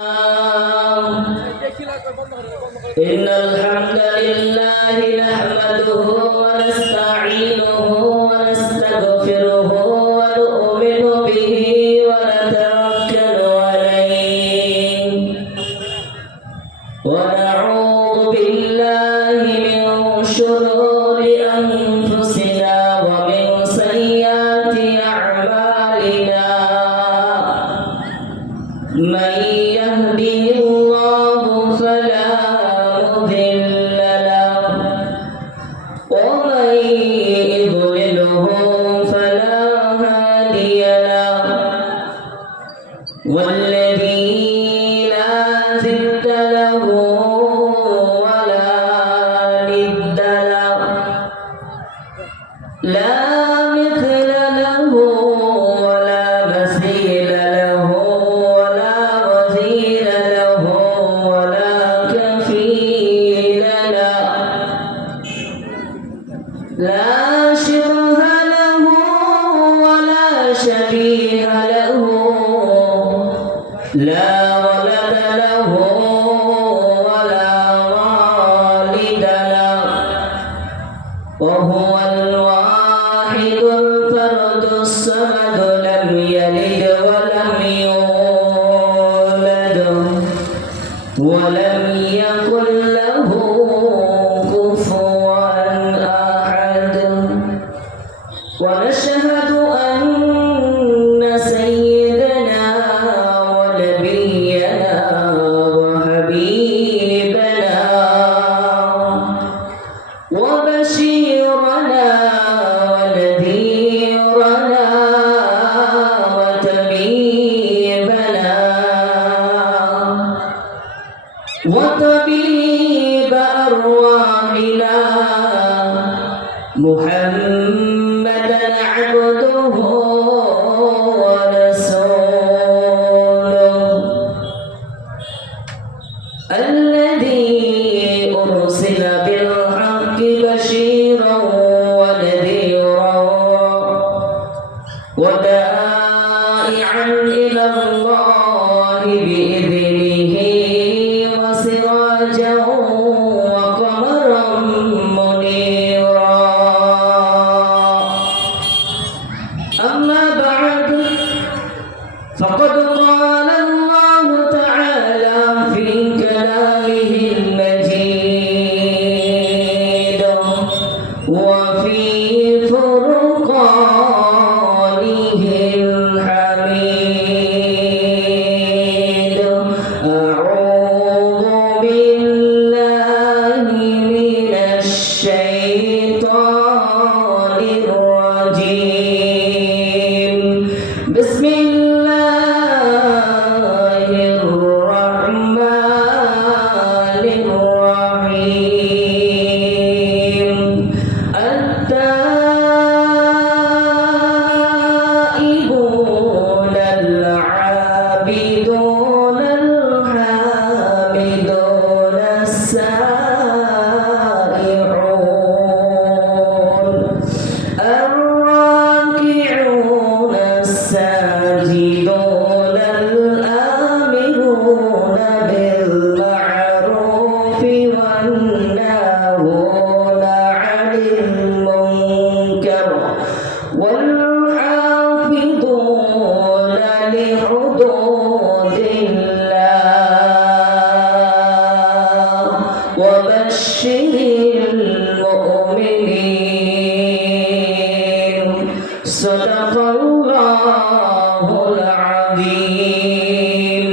إن الحمد لله نحمده ونستعينه ونستغفره ونؤمن به ونتوكل عليه ونعوذ بالله من شرور أنفسنا ومن سيئات أعمالنا من يهده الله فلا مضل له ومن يضلله فلا هادي له والذي لا ضد له ولا ند له لا مثل له ولا مثيل له ولا وزير له ولا كفيل له لا شبه له ولا شبيه له لا ولد له ولا والد له وهو الواحد الفرد الصمد لم يلد ولم يولد ولم يكن له كفوا أحد ونشهد أن سيدنا ونبينا وحبيبنا وبشيرنا ونذيرنا وطبيبنا وطبيب أرواحنا محمدا عبده ورسوله الذي أرسل بالحق بشيرا ونذيرا ودائعا إلى الله بإذنه وسراجا وقمرا منيرا أما بعد فقد قال الله تعالى في كلامه المجيد وفي فرقانه الحميد أعوذ بالله من الشيطان الرجيم بسم الله الرحمن الرحيم التائبون العابدون الحامدون السائحون الراكعون الساجدون الآمرون بالمعروف والناهون عن المنكر والحافظون لحدود الله وبشر المؤمنين صدق الله العظيم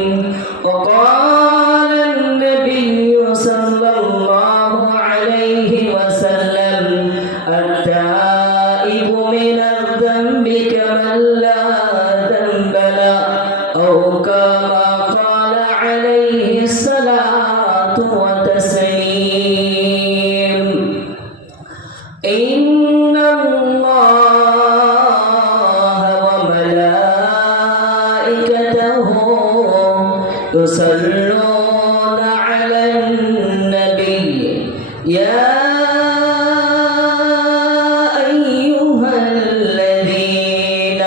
وقال النبي صلى الله عليه وسلم التائب من الذنب كمن لا ذنب له أو كما قال عليه الصلاة والتسليم إن الله وملائكته يصلون على النبي يا أيها الذين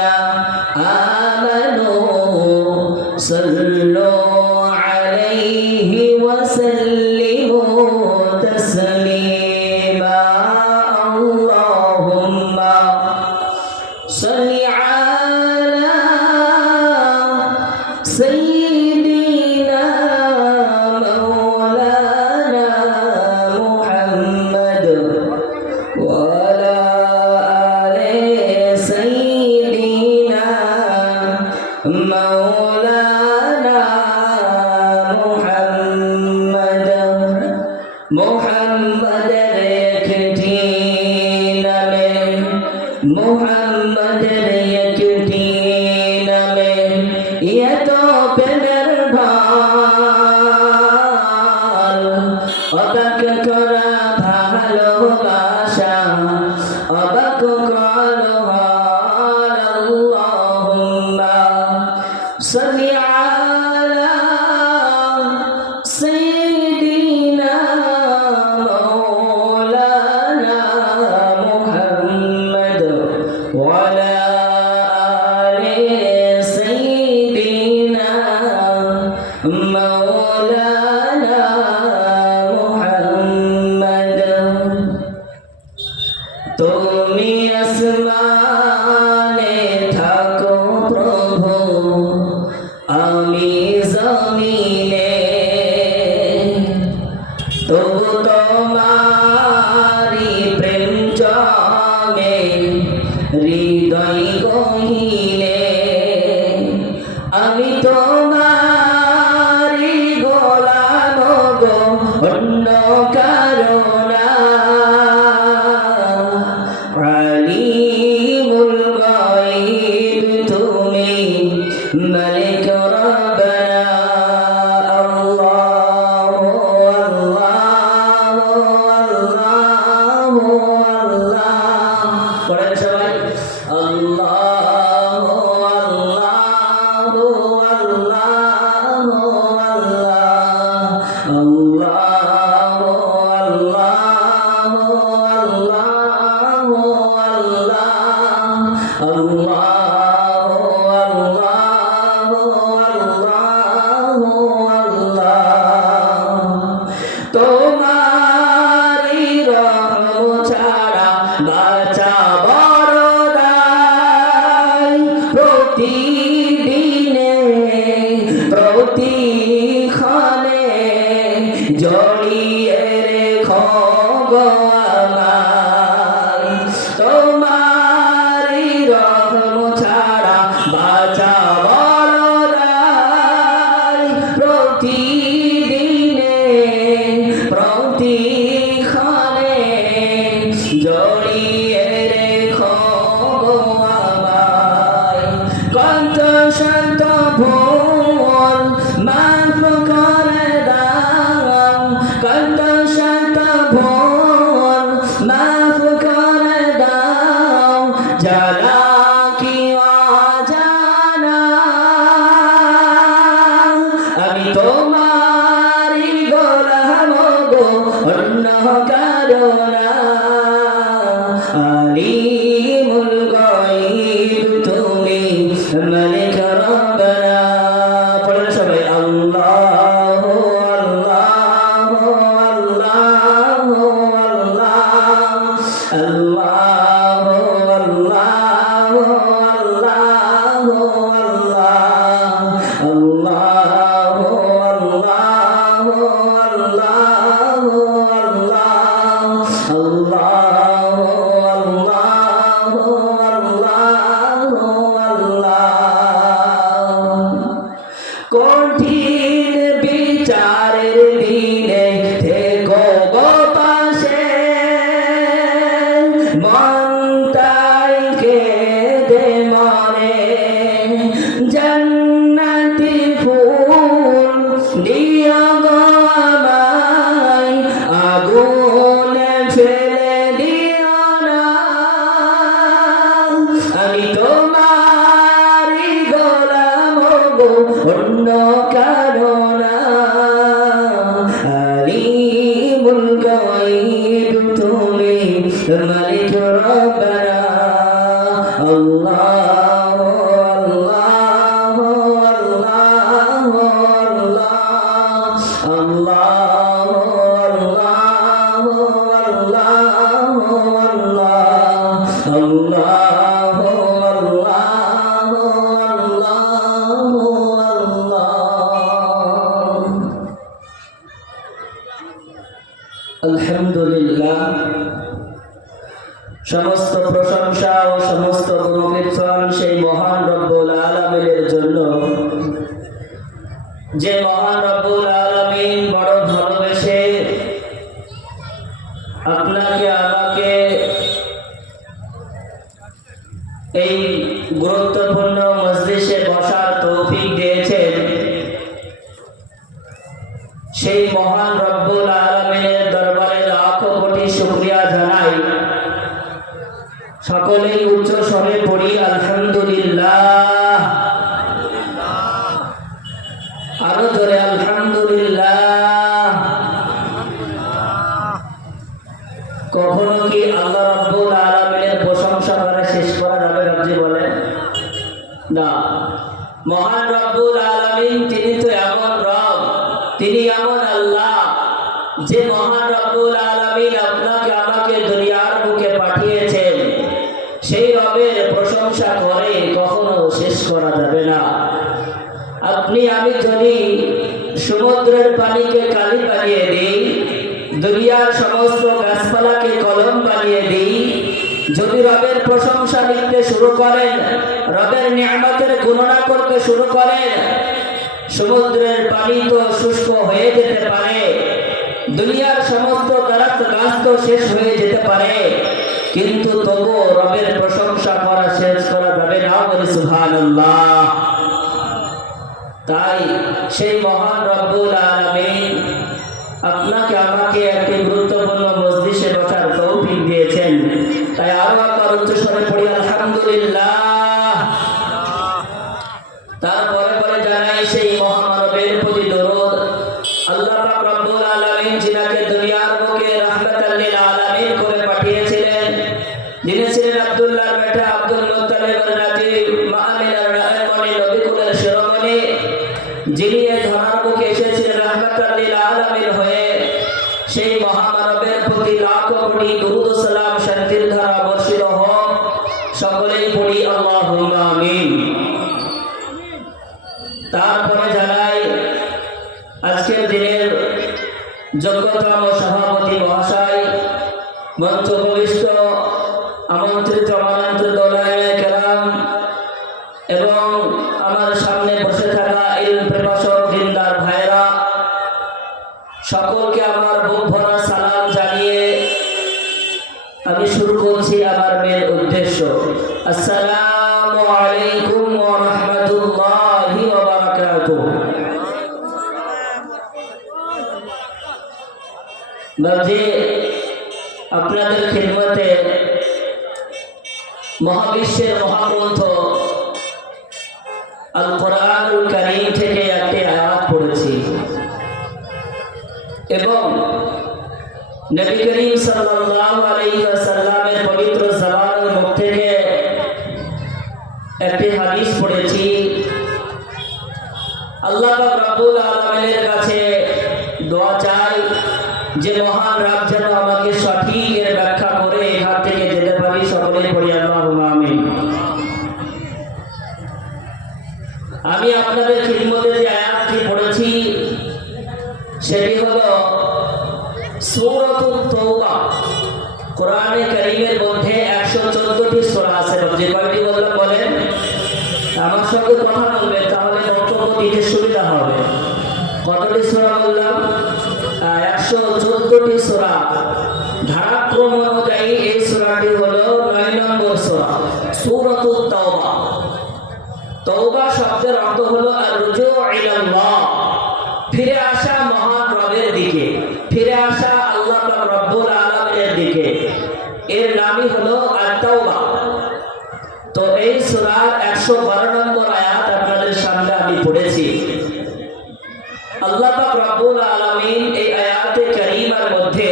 آمنوا صلوا عليه وسلموا تسليما اللهم صل على سيدنا مولانا محمد وعلى آل سيدنا مولانا محمد محمد একটি নামে محمد একটি নামে এত প্রেমের ঢাল অবাক করা ভালোবাসা অবাক করা হাল আল্লাহুম্মা সাল্লি আলা সাইয়্যিদিনা মাওলানা মুহাম্মদ ওয়া আলা আলি সাইয়্যিদিনা মাওলানা মুহাম্মদ তুমি আসমানে থাকো প্রভু আমি জমিনে তবু তোমারি প্রেম জমে হৃদয় গহীনে আমি তোমারি গোলাম গো অন্য কারো না আলিমুল গায়ব তুমি মালিক রব্বানা আল্লাহু আল্লাহু আল্লাহু আল্লাহ পড়েন সবাই আল্লাহু আল্লাহু আল্লাহু আল্লাহ আল্লাহু আল্লাহু তোমারি রহম ছাড়া বাঁচা বড় দায় প্রতিদিনে প্রতিক্ষণে জড়িয়ে রেখো গো আমায় তোমারি রহম ছাড়া বাঁচা বড় দায় প্রতিদিনে প্রতিক্ষণে জড়িয়ে রেখো গো আমায় কত শান্ত ভুল মাফ করে দাও কত শান্ত ভুল মাফ করে দাও জানা কি অজানা আমি তোমারি গোলাম গো অন্য কারো না আলিমুল গায়ব তুমি মালিক রব্বানা পড়েন সবাই আল্লাহু আল্লাহু আল্লাহু আল্লাহ আল্লাহু আল্লাহু আল্লাহু আল্লাহ আল্লাহু আল্লাহু আল্লাহু আল্লাহ আল্লাহু আল্লাহু আল্লাহু আল্লাহ আল্লাহু আল্লাহু আল্লাহু আল্লাহ। আলহামদুলিল্লাহ, সমস্ত প্রশংসা ও সমস্ত গুণকীর্তন সেই মহান রব্বুল আলামিনের জন্য, যে মহান রব্বুল আলামিন বড় ভালোবেসে আপনাকে আমাকে এই গুরুত্বপূর্ণ মজলিসে বসার তৌফিক দিয়েছেন। সেই মহান রব্বুল আলামিনের দরবারে লাখো কোটি শুকরিয়া জানাই। সকলেই উচ্চ স্বরে পড়ি আলহামদুলিল্লাহ, আরো জোরে আলহামদুলিল্লাহ। কখনো কি আল্লাহ রাব্বুল আলামিনের প্রশংসা করে শেষ করা যাবে? রাব্জি বলেন না। মহান রব্বুল আলামিন তিনি তো এমন রব, তিনি এমন আল্লাহ যে মহান রব্বুল আলামিন আপনাকে আমাকে দুনিয়ার বুকে পাঠিয়েছেন। সেই রবের প্রশংসা করে কখনো শেষ করা যাবে না। আপনি আমি যদি সমুদ্রের পানিকে কালি বানিয়ে দিই, দুনিয়ার সমস্ত গাছপালাকে কলম বানিয়ে দিই, যদি রবের প্রশংসা লিখতে শুরু করেন, রবের নিয়ামতের গণনা করতে শুরু করেন, সমুদ্রের পানি তো শুষ্ক হয়ে যেতে পারে, দুনিয়ার সমস্ত গাছ তো শেষ হয়ে যেতে পারে, কিন্তু তবুও রবের প্রশংসা করা শেষ করা যাবে না। বলি সুবহানাল্লাহ। তাই সেই মহান রব্বুল আলামিন আপনাকে আমাকে একটি গুরুত্বপূর্ণ মজলিসে বসার তৌফিক দিয়েছেন। তাই আরো একবার উচ্চ স্বরে পড়ি আলহামদুলিল্লাহ। তারপরে পরে জানাই সেই মহামানবের প্রতি দরুদ। আল্লাহ পাক রব্বুল আলামিন যিনাকে দুনিয়ার বুকে রাহমাতাল লিল আলামিন করে পাঠিয়েছিলেন, যিনি ছিলেন আব্দুল্লাহর বেটা আব্দুল মুত্তালিবের নাতি, মা আমিনার নাতনি, নবী কুলের শিরোমণি, যিনি এই ধরার বুকে এসেছিলেন রাহমাতাল লিল আলামিন হয়ে, সেই মহামানবের প্রতি লাখো কোটি দরুদ ও সালাম শান্তির ধারা বর্ষিত হোক। সকলেই পড়ি আল্লাহুম্মা আমিন। তারপরে জানাই আজকের দিনের যোগ্যতম সভাপতি মহাশয়, মঞ্চ উপবিষ্ট আমন্ত্রিত আমান্ত্রিত ওলামায়ে কেরাম এবং আমার সামনে বসে থাকা ইলম প্রভাষক দিনদার ভাইরা, সকলকে আমার বুক ভরা সালাম জানিয়ে আমি শুরু করছি আমার মেন উদ্দেশ্য। আসসালামু আলাইকুম ওয়া রাহমাতুল্লাহি ওয়া বারাকাতুহু। বাবজি, আপনাদের খিদমতে মহাবিশ্বের মহাগ্রন্থ আল কোরআনুল কারীম থেকে একটি আয়াত পড়েছি এবং নবী করিম সাল্লাল্লাহু আলাইহি ওয়াসাল্লামের পবিত্র জবানের মুখ থেকে একটি হাদিস পড়েছি। আল্লাহ পাক রব্বুল আলামিনের কাছে দোয়া চাই যে মহান রব যেন আমাকে সঠিক এর ব্যাখ্যা করে এখান থেকে যেতে পারি। সকলে পড়ি আল্লাহুম্মা আমিন। আমি আপনাদের খিদমতে যে আয়াতটি পড়েছি সেটি হলো সূরাতুত তাওবা। কোরআনে কারীমের মধ্যে 114টি সূরা আছে। যে কয়টি বললাম বলেন? আমার সঙ্গে কথা বলবেন, তাহলে বক্তব্য দিতে সুবিধা হবে। কতটি সূরা বললাম? 114টি সূরা। ধারাক্রম অনুযায়ী এই সূরাটি হলো 9 নম্বর সূরা, সূরাতুত তাওবা। তাওবা শব্দের অর্থ হলো আর-রুজু ইলাল্লাহ, ফিরে আসা মহান রবের দিকে, ফিরে আসা আল্লাহ পাক রব্বুল আলামিনের দিকে। এর নামই হলো আত-তাওবা। তো এই সূরার 112 নম্বর আয়াত আপনাদের সামনে আমি পড়েছি। আল্লাহ পাক রব্বুল আলামিন এই আয়াতে কারীমার মধ্যে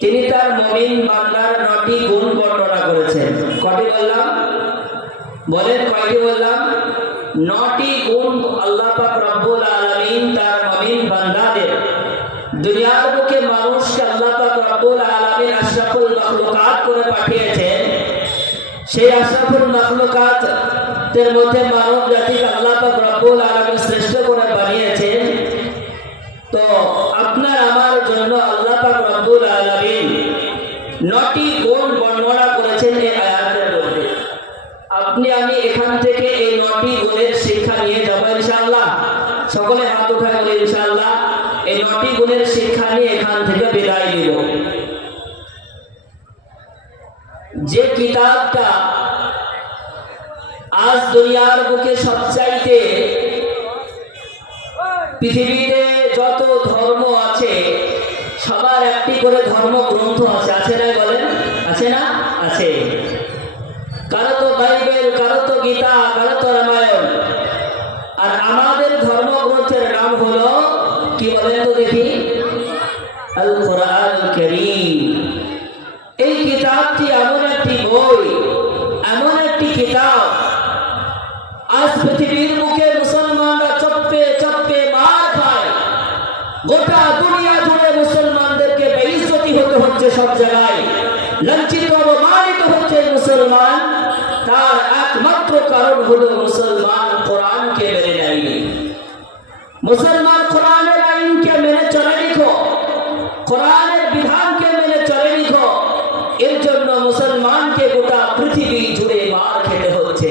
তিনি তার মুমিন বান্দার 9টি গুণ বর্ণনা করেছেন। কয়টি বললাম? বলেন কয়টি বললাম? 9টি গুণ আল্লাহ পাক রব্বুল আলামিন তার মুমিন বান্দাদের দুনিয়ার বুকে মানুষকে আল্লাহ পাক রব্বুল আলামিন আশরাফুল মাখলুকাত করে পাঠিয়েছেন। সেই আশরাফুল মাখলুকাতের মধ্যে মানব জাতিকে আল্লাহ পাক রব্বুল আলামিন শ্রেষ্ঠ করে বানিয়েছেন। তো আপনার আমার জন্য আল্লাহ পাক রব্বুল আলামিন 9টি গুণ বর্ণনা করেছেন এই আয়াতের মধ্যে। আপনি আমি এখান থেকে এই 9টি গুণের শিক্ষা নিয়ে যাব ইনশাআল্লাহ। সকলে হাত উঠায় বলে ইনশাআল্লাহ এই 9টি গুণের শিক্ষা নিয়ে এখান থেকে বিদায় নিব। যে কিতাবটা আজ দুনিয়ার বুকে সবচাইতে পৃথিবীতে যত ধর্ম আছে সবার একটি করে ধর্মগ্রন্থ আছে, আছে না বলেন? আছে না? আছে। কারো তো বাইবেল, কারো তো গীতা, কারো তো রামায়ণ। আর আমাদের ধর্মগ্রন্থের নাম হলো কি বলেন তো দেখি? আল কোরআন কারীম। এই কিতাবটি এমন একটি বই, এমন একটি কিতাব, আজ পৃথিবীর মুখে মুসলমানরা চপ্পে চপ্পে মার খায়। গোটা দুনিয়া জুড়ে মুসলমানদেরকে বেইজ্জতি হতে হচ্ছে, সব জায়গায় লাঞ্ছিত অপমানিত হচ্ছে মুসলমান। তার একমাত্র কারণ হলো মুসলমান কোরআনকে মেনে নেয়নি। মুসলমান কোরআনের আইনকে মেনে চলেনি, কোরআনের বিধানকে মেনে চলেনি। এর জন্য মুসলমানকে গোটা পৃথিবী জুড়ে মার খেতে হচ্ছে।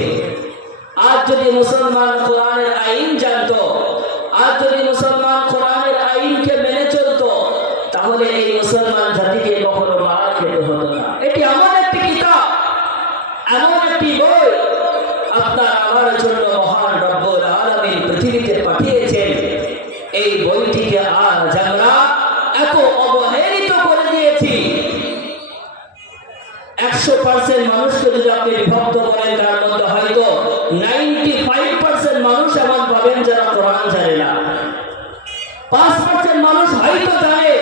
আজ যদি মুসলমান কোরআনের আইন জানতো, আজ যদি মুসলমান কোরআনের আইনকে মেনে চলতো, তাহলে এই মুসলমান জাতিকে কখনো মার খেতে হতো না। এটি এমন একটি কিতাব, এমন একটি বই আপনার আমার জন্য মহান রব্বুল আলামিন পৃথিবীতে পাঠিয়েছেন। এই বইটিকে আজ আমরা এত অবহেলিত করে দিয়েছি। 100% মানুষকে যদি আপনি বিভক্ত করেন, তার মধ্যে হয়তো 95% মানুষ এমন পাবেন যারা কোরআন জানে না। 5% মানুষ হয়তো জানে,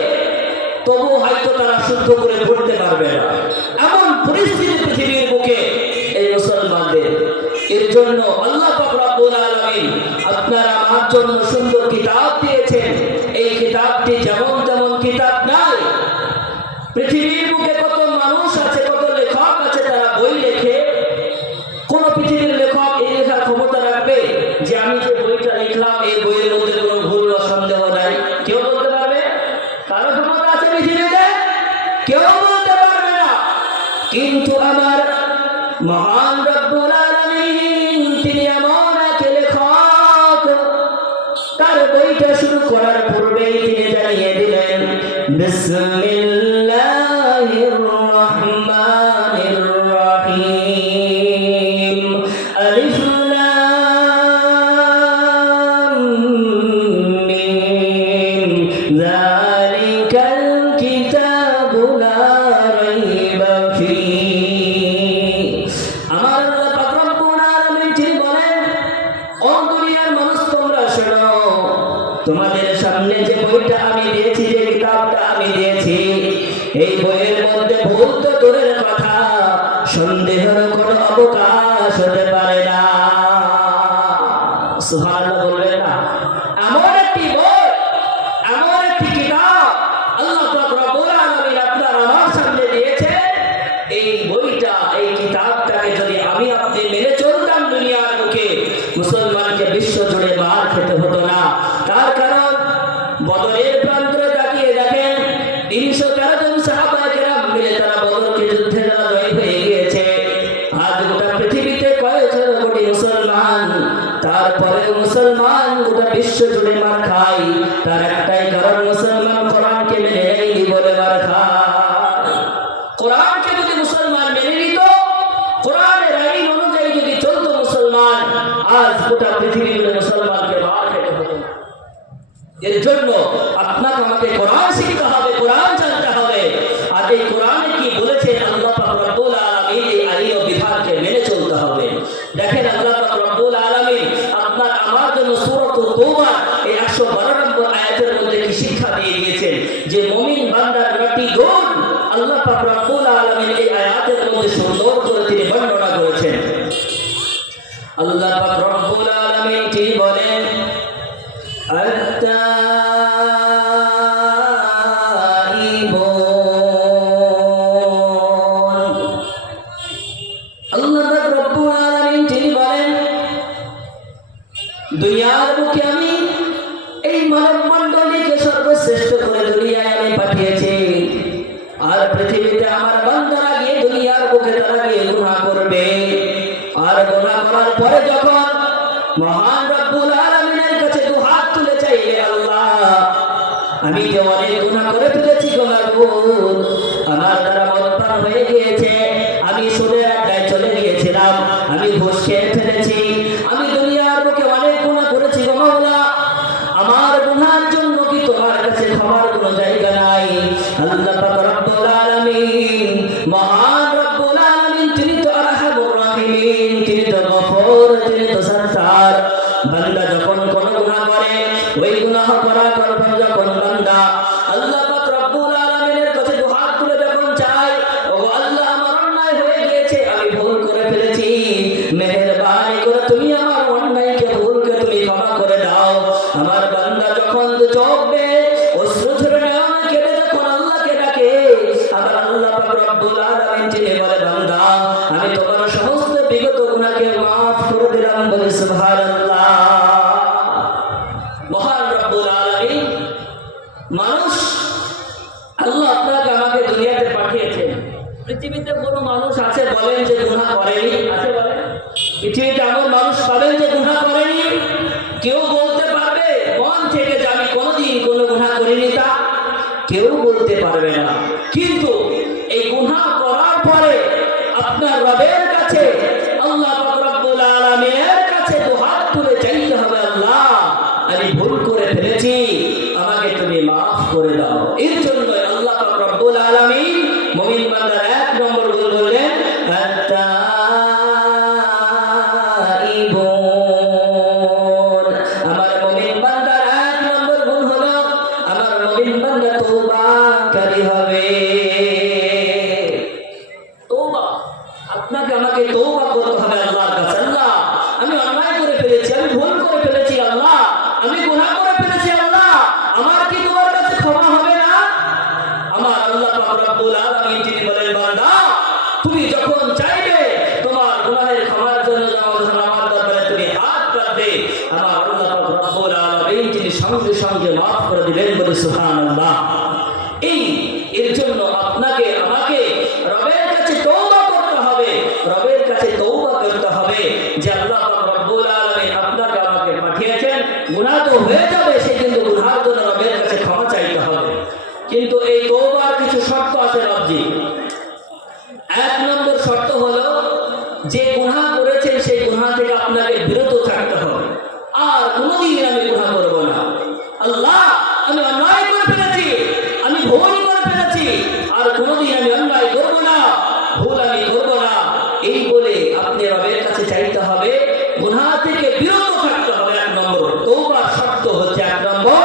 তবু হয়তো তারা শুদ্ধ করে পড়তে পারবে না। এমন পরিস্থিতি পৃথিবীর বুকে এই মুসলমানদের। এর জন্য আল্লাহ পাক রব্বুল আলামিন আপনার আমার জন্য সুন্দর কিতাব দিয়েছেন। এই কিতাবটি যেমন তেমন কিতাব নাই। পৃথিবীর বুকে কত মানুষ আছে, কত লেখক আছে, তারা বই লেখে। কোন পৃথিবীর লেখক এই লেখার ক্ষমতা রাখবে যে আমি যে বইটা লিখলাম এই বইয়ের মধ্যে কোনো ভুল বা সন্দেহ নাই? কেউ বলতে পারবে? কারো ক্ষমতা আছে পৃথিবীতে? কেউ বলতে পারবে না। কিন্তু আমার মহান রব্বুল আলামিন তিনি এমন এক লেখক, তার বইটা শুরু করার পূর্বেই তিনি জানিয়ে দিলেন বিসমিল্লাহির রহমানির রহিম, আলিফ লাম মিম, যালিকাল কিতাবু লা রাইবা ফীহ। আমার আল্লাহ পাক রব্বুল আলামিন তিনি বলেন, ও দুনিয়ার মানুষ তোমরা শোনো, তোমাদের সামনে যে বইটা আমি দিয়েছি, যে কিতাবটা আমি দিয়েছি, এই বইয়ের মধ্যে ভুল তো দূরের কথা, সন্দেহের কোনো অবকাশ হতে পারে না। সুবহানাল্লাহ বলবেন না? এমন একটি বই, এমন একটি কিতাব আল্লাহ পাক রব্বুল আলামিন আপনার আমার সামনে দিয়েছে। এই বইটা, এই কিতাবটাকে যদি আমি আপনি মেনে চলতাম দুনিয়ার বুকে, মুসলমানকে বিশ্ব জুড়ে মার খেতে হতো না। তার কারণ বদরের প্রান্তরে তাকিয়ে দেখেন 313 জন সাহাবা কেরাম মিলে তারা বদরকে যুদ্ধে যারা জয় হয়ে গিয়েছে। আজ গোটা পৃথিবীতে কয়েক কোটি মুসলমান, তারপরে মুসলমান গোটা বিশ্ব জুড়ে মার খায়। তার একটাই কারণ, মুসলমান কোরআনকে মেনে নেয়নি বলে মার খায়। কোরআনকে যদি মুসলমান মেনে নিত, কোরআনের আইন অনুযায়ী যদি চলতো মুসলমান, আজ গোটা পৃথিবী জুড়ে মুসলমানকে মার খেতে হতো না। এর জন্য আপনাকে আমাকে কোরআন শিখতে হবে, কোরআন জানতে হবে। আর এই কোরআনে কি বলেছেন আল্লাহ পাক রব্বুল আলামিন, এই আইন ও বিধানকে মেনে চলতে হবে। দেখেন আল্লাহ পাক রব্বুল আলামিন আপনার আমার জন্য সূরাতুত তাওবা এই 112 নম্বর আয়াতের মধ্যে কি শিক্ষা দিয়ে দিয়েছেন যে মুমিন বান্দার 9টি গুণ আল্লাহ পাক রব্বুল আলামিন এই আয়াতের মধ্যে সুন্দর করে তিনি বর্ণনা করেছেন। আল্লাহ পাক রব্বুল আলামিন তিনি বলেন, এই মানব মণ্ডলীকে সর্বশ্রেষ্ঠ করে দুনিয়ায় আমি পাঠিয়েছি। আর পৃথিবীতে আমার বান্দারা গিয়ে দুনিয়ার বুকে তারা গিয়ে গুনাহ করবে। আর গুনাহ করার পরে যখন মহান রব্বুল আলামিনের কাছে দুহাত তুলে চাইবে, আল্লাহ আমি যে অনেক গুনাহ করে ফেলেছি গো মাবুদ, আমার দ্বারা মদপান হয়ে গিয়েছে, আমি সুদের আড্ডায় চলে গিয়েছিলাম, আমি ঘুষ খেয়ে ফেলেছি, আমি দুনিয়ার বুকে অনেক গুনাহ করেছি গো মাওলা, আমার গুনাহের জন্য কি তোমার কাছে ক্ষমার কোনো জায়গা নাই? আল্লাহ পাক রব্বুল আলামিন, মহান রব্বুল আলামিন, তিনি তো আরহামুর রাহিমিন, তিনি তো গফুর, তিনি তো সত্তার। বান্দা যখন কোন গুনাহ করে, ওই গুনাহ করার পর যখন বান্দা আল্লাহ পাক রব্বুল আলামিনের কাছে দুহাত তুলে যখন চায়, ও আল্লাহ আমার অন্যায় হয়ে গিয়েছে, আমি ভুল করে ফেলেছি, মেহেরবানি করে তুমি আমার অন্যায়কে ভুলকে তুমি ক্ষমা করে দাও। আমার বান্দা যখন চোখে অশ্রু ঝরে নয়ন কেঁদে যখন আল্লাহকে ডাকে, আবার আল্লাহ পাক রব্বুল আলামিন তিনি বলে, বান্দা আমি তোমার সমস্ত বিগত গুনাহকে মাফ করে দিলাম, বলে সুবহানাল্লাহ। মহান রব্বুল আলামিন, মানুষ আল্লাহ আপনাকে আমাকে দুনিয়াতে পাঠিয়েছেন। পৃথিবীতে কোনো মানুষ আছে বলেন যে গুনাহ করেনি? আছে বলেন? পৃথিবীতে এমন মানুষ পাবেন যে গুনাহ করেনি? কেউ বলতে পারবে মন থেকে যে আমি কোনোদিন কোনো গুনাহ করিনি? তা কেউ বলতে পারবে না। কিন্তু এই গুনাহ করার পরে আপনার রবের কাছে, আল্লাহ পাক রব্বুল আলামিনের কাছে দুহাত তুলে চাইতে হবে, আল্লাহ আমি ভুল করে ফেলেছি, আমাকে তুমি মাফ করে দাও। এর জন্য আল্লাহ পাক রব্বুল আলামিন মুমিন বান্দার এক নম্বর গুণ বললেন, আত-তাইবুন। আমার মুমিন বান্দার এক নম্বর গুণ হলো, আমার মুমিন বান্দা তওবাকারী হবে। তওবা, আপনাকে আমাকে তওবা করতে হবে আল্লাহর কাছে। আল্লাহ আমি অন্যায় করে ফেলেছি, আমি ভুল করে ফেলেছি, আল্লাহ আমি গুনাহ করে ফেলেছি, আল্লাহ আমার কি তোমার কাছে ক্ষমা হবে না? আমার আল্লাহ পাক রব্বুল আলামিন তিনি বলেন, বান্দা তুমি যখন চাইবে তোমার গুনাহের ক্ষমার জন্য আমার দরবারে তুমি হাত পাতবে, আমার আল্লাহ পাক রব্বুল আলামিন তিনি সঙ্গে সঙ্গে মাফ করে দিবেন, বলে সুবহানাল্লাহ। এর জন্য আপনাকে আমাকে রবের কাছে তওবা করতে হবে, রবের কাছে তওবা করতে হবে যে আল্লাহ পাক রব্বুল আলামিন আপনাকে আমাকে পাঠিয়েছেন, গুনাহ তো হয়ে যাবে, সেই কিন্তু গুনাহের জন্য রবের কাছে ক্ষমা চাইতে হবে। কিন্তু এই তওবার কিছু শর্ত আছে রবজি। এক নম্বর শর্ত হলো, যে গুনাহ করেছেন সেই গুনাহ থেকে আপনাকে বিরত থাকতে হবে। আর কোনোদিন আমি গুনাহ করব না, আল্লাহ আমি অন্যায় করে ফেলেছি, আমি ভুল করে ফেলেছি, আর কোনোদিন আমি অন্যায় করব না, ভুল আমি করব না, এই বলে আপনি রবের কাছে চাইতে হবে, গুনাহ থেকে বিরত থাকতে হবে। এক নম্বর তওবার শর্ত হচ্ছে, এক নম্বর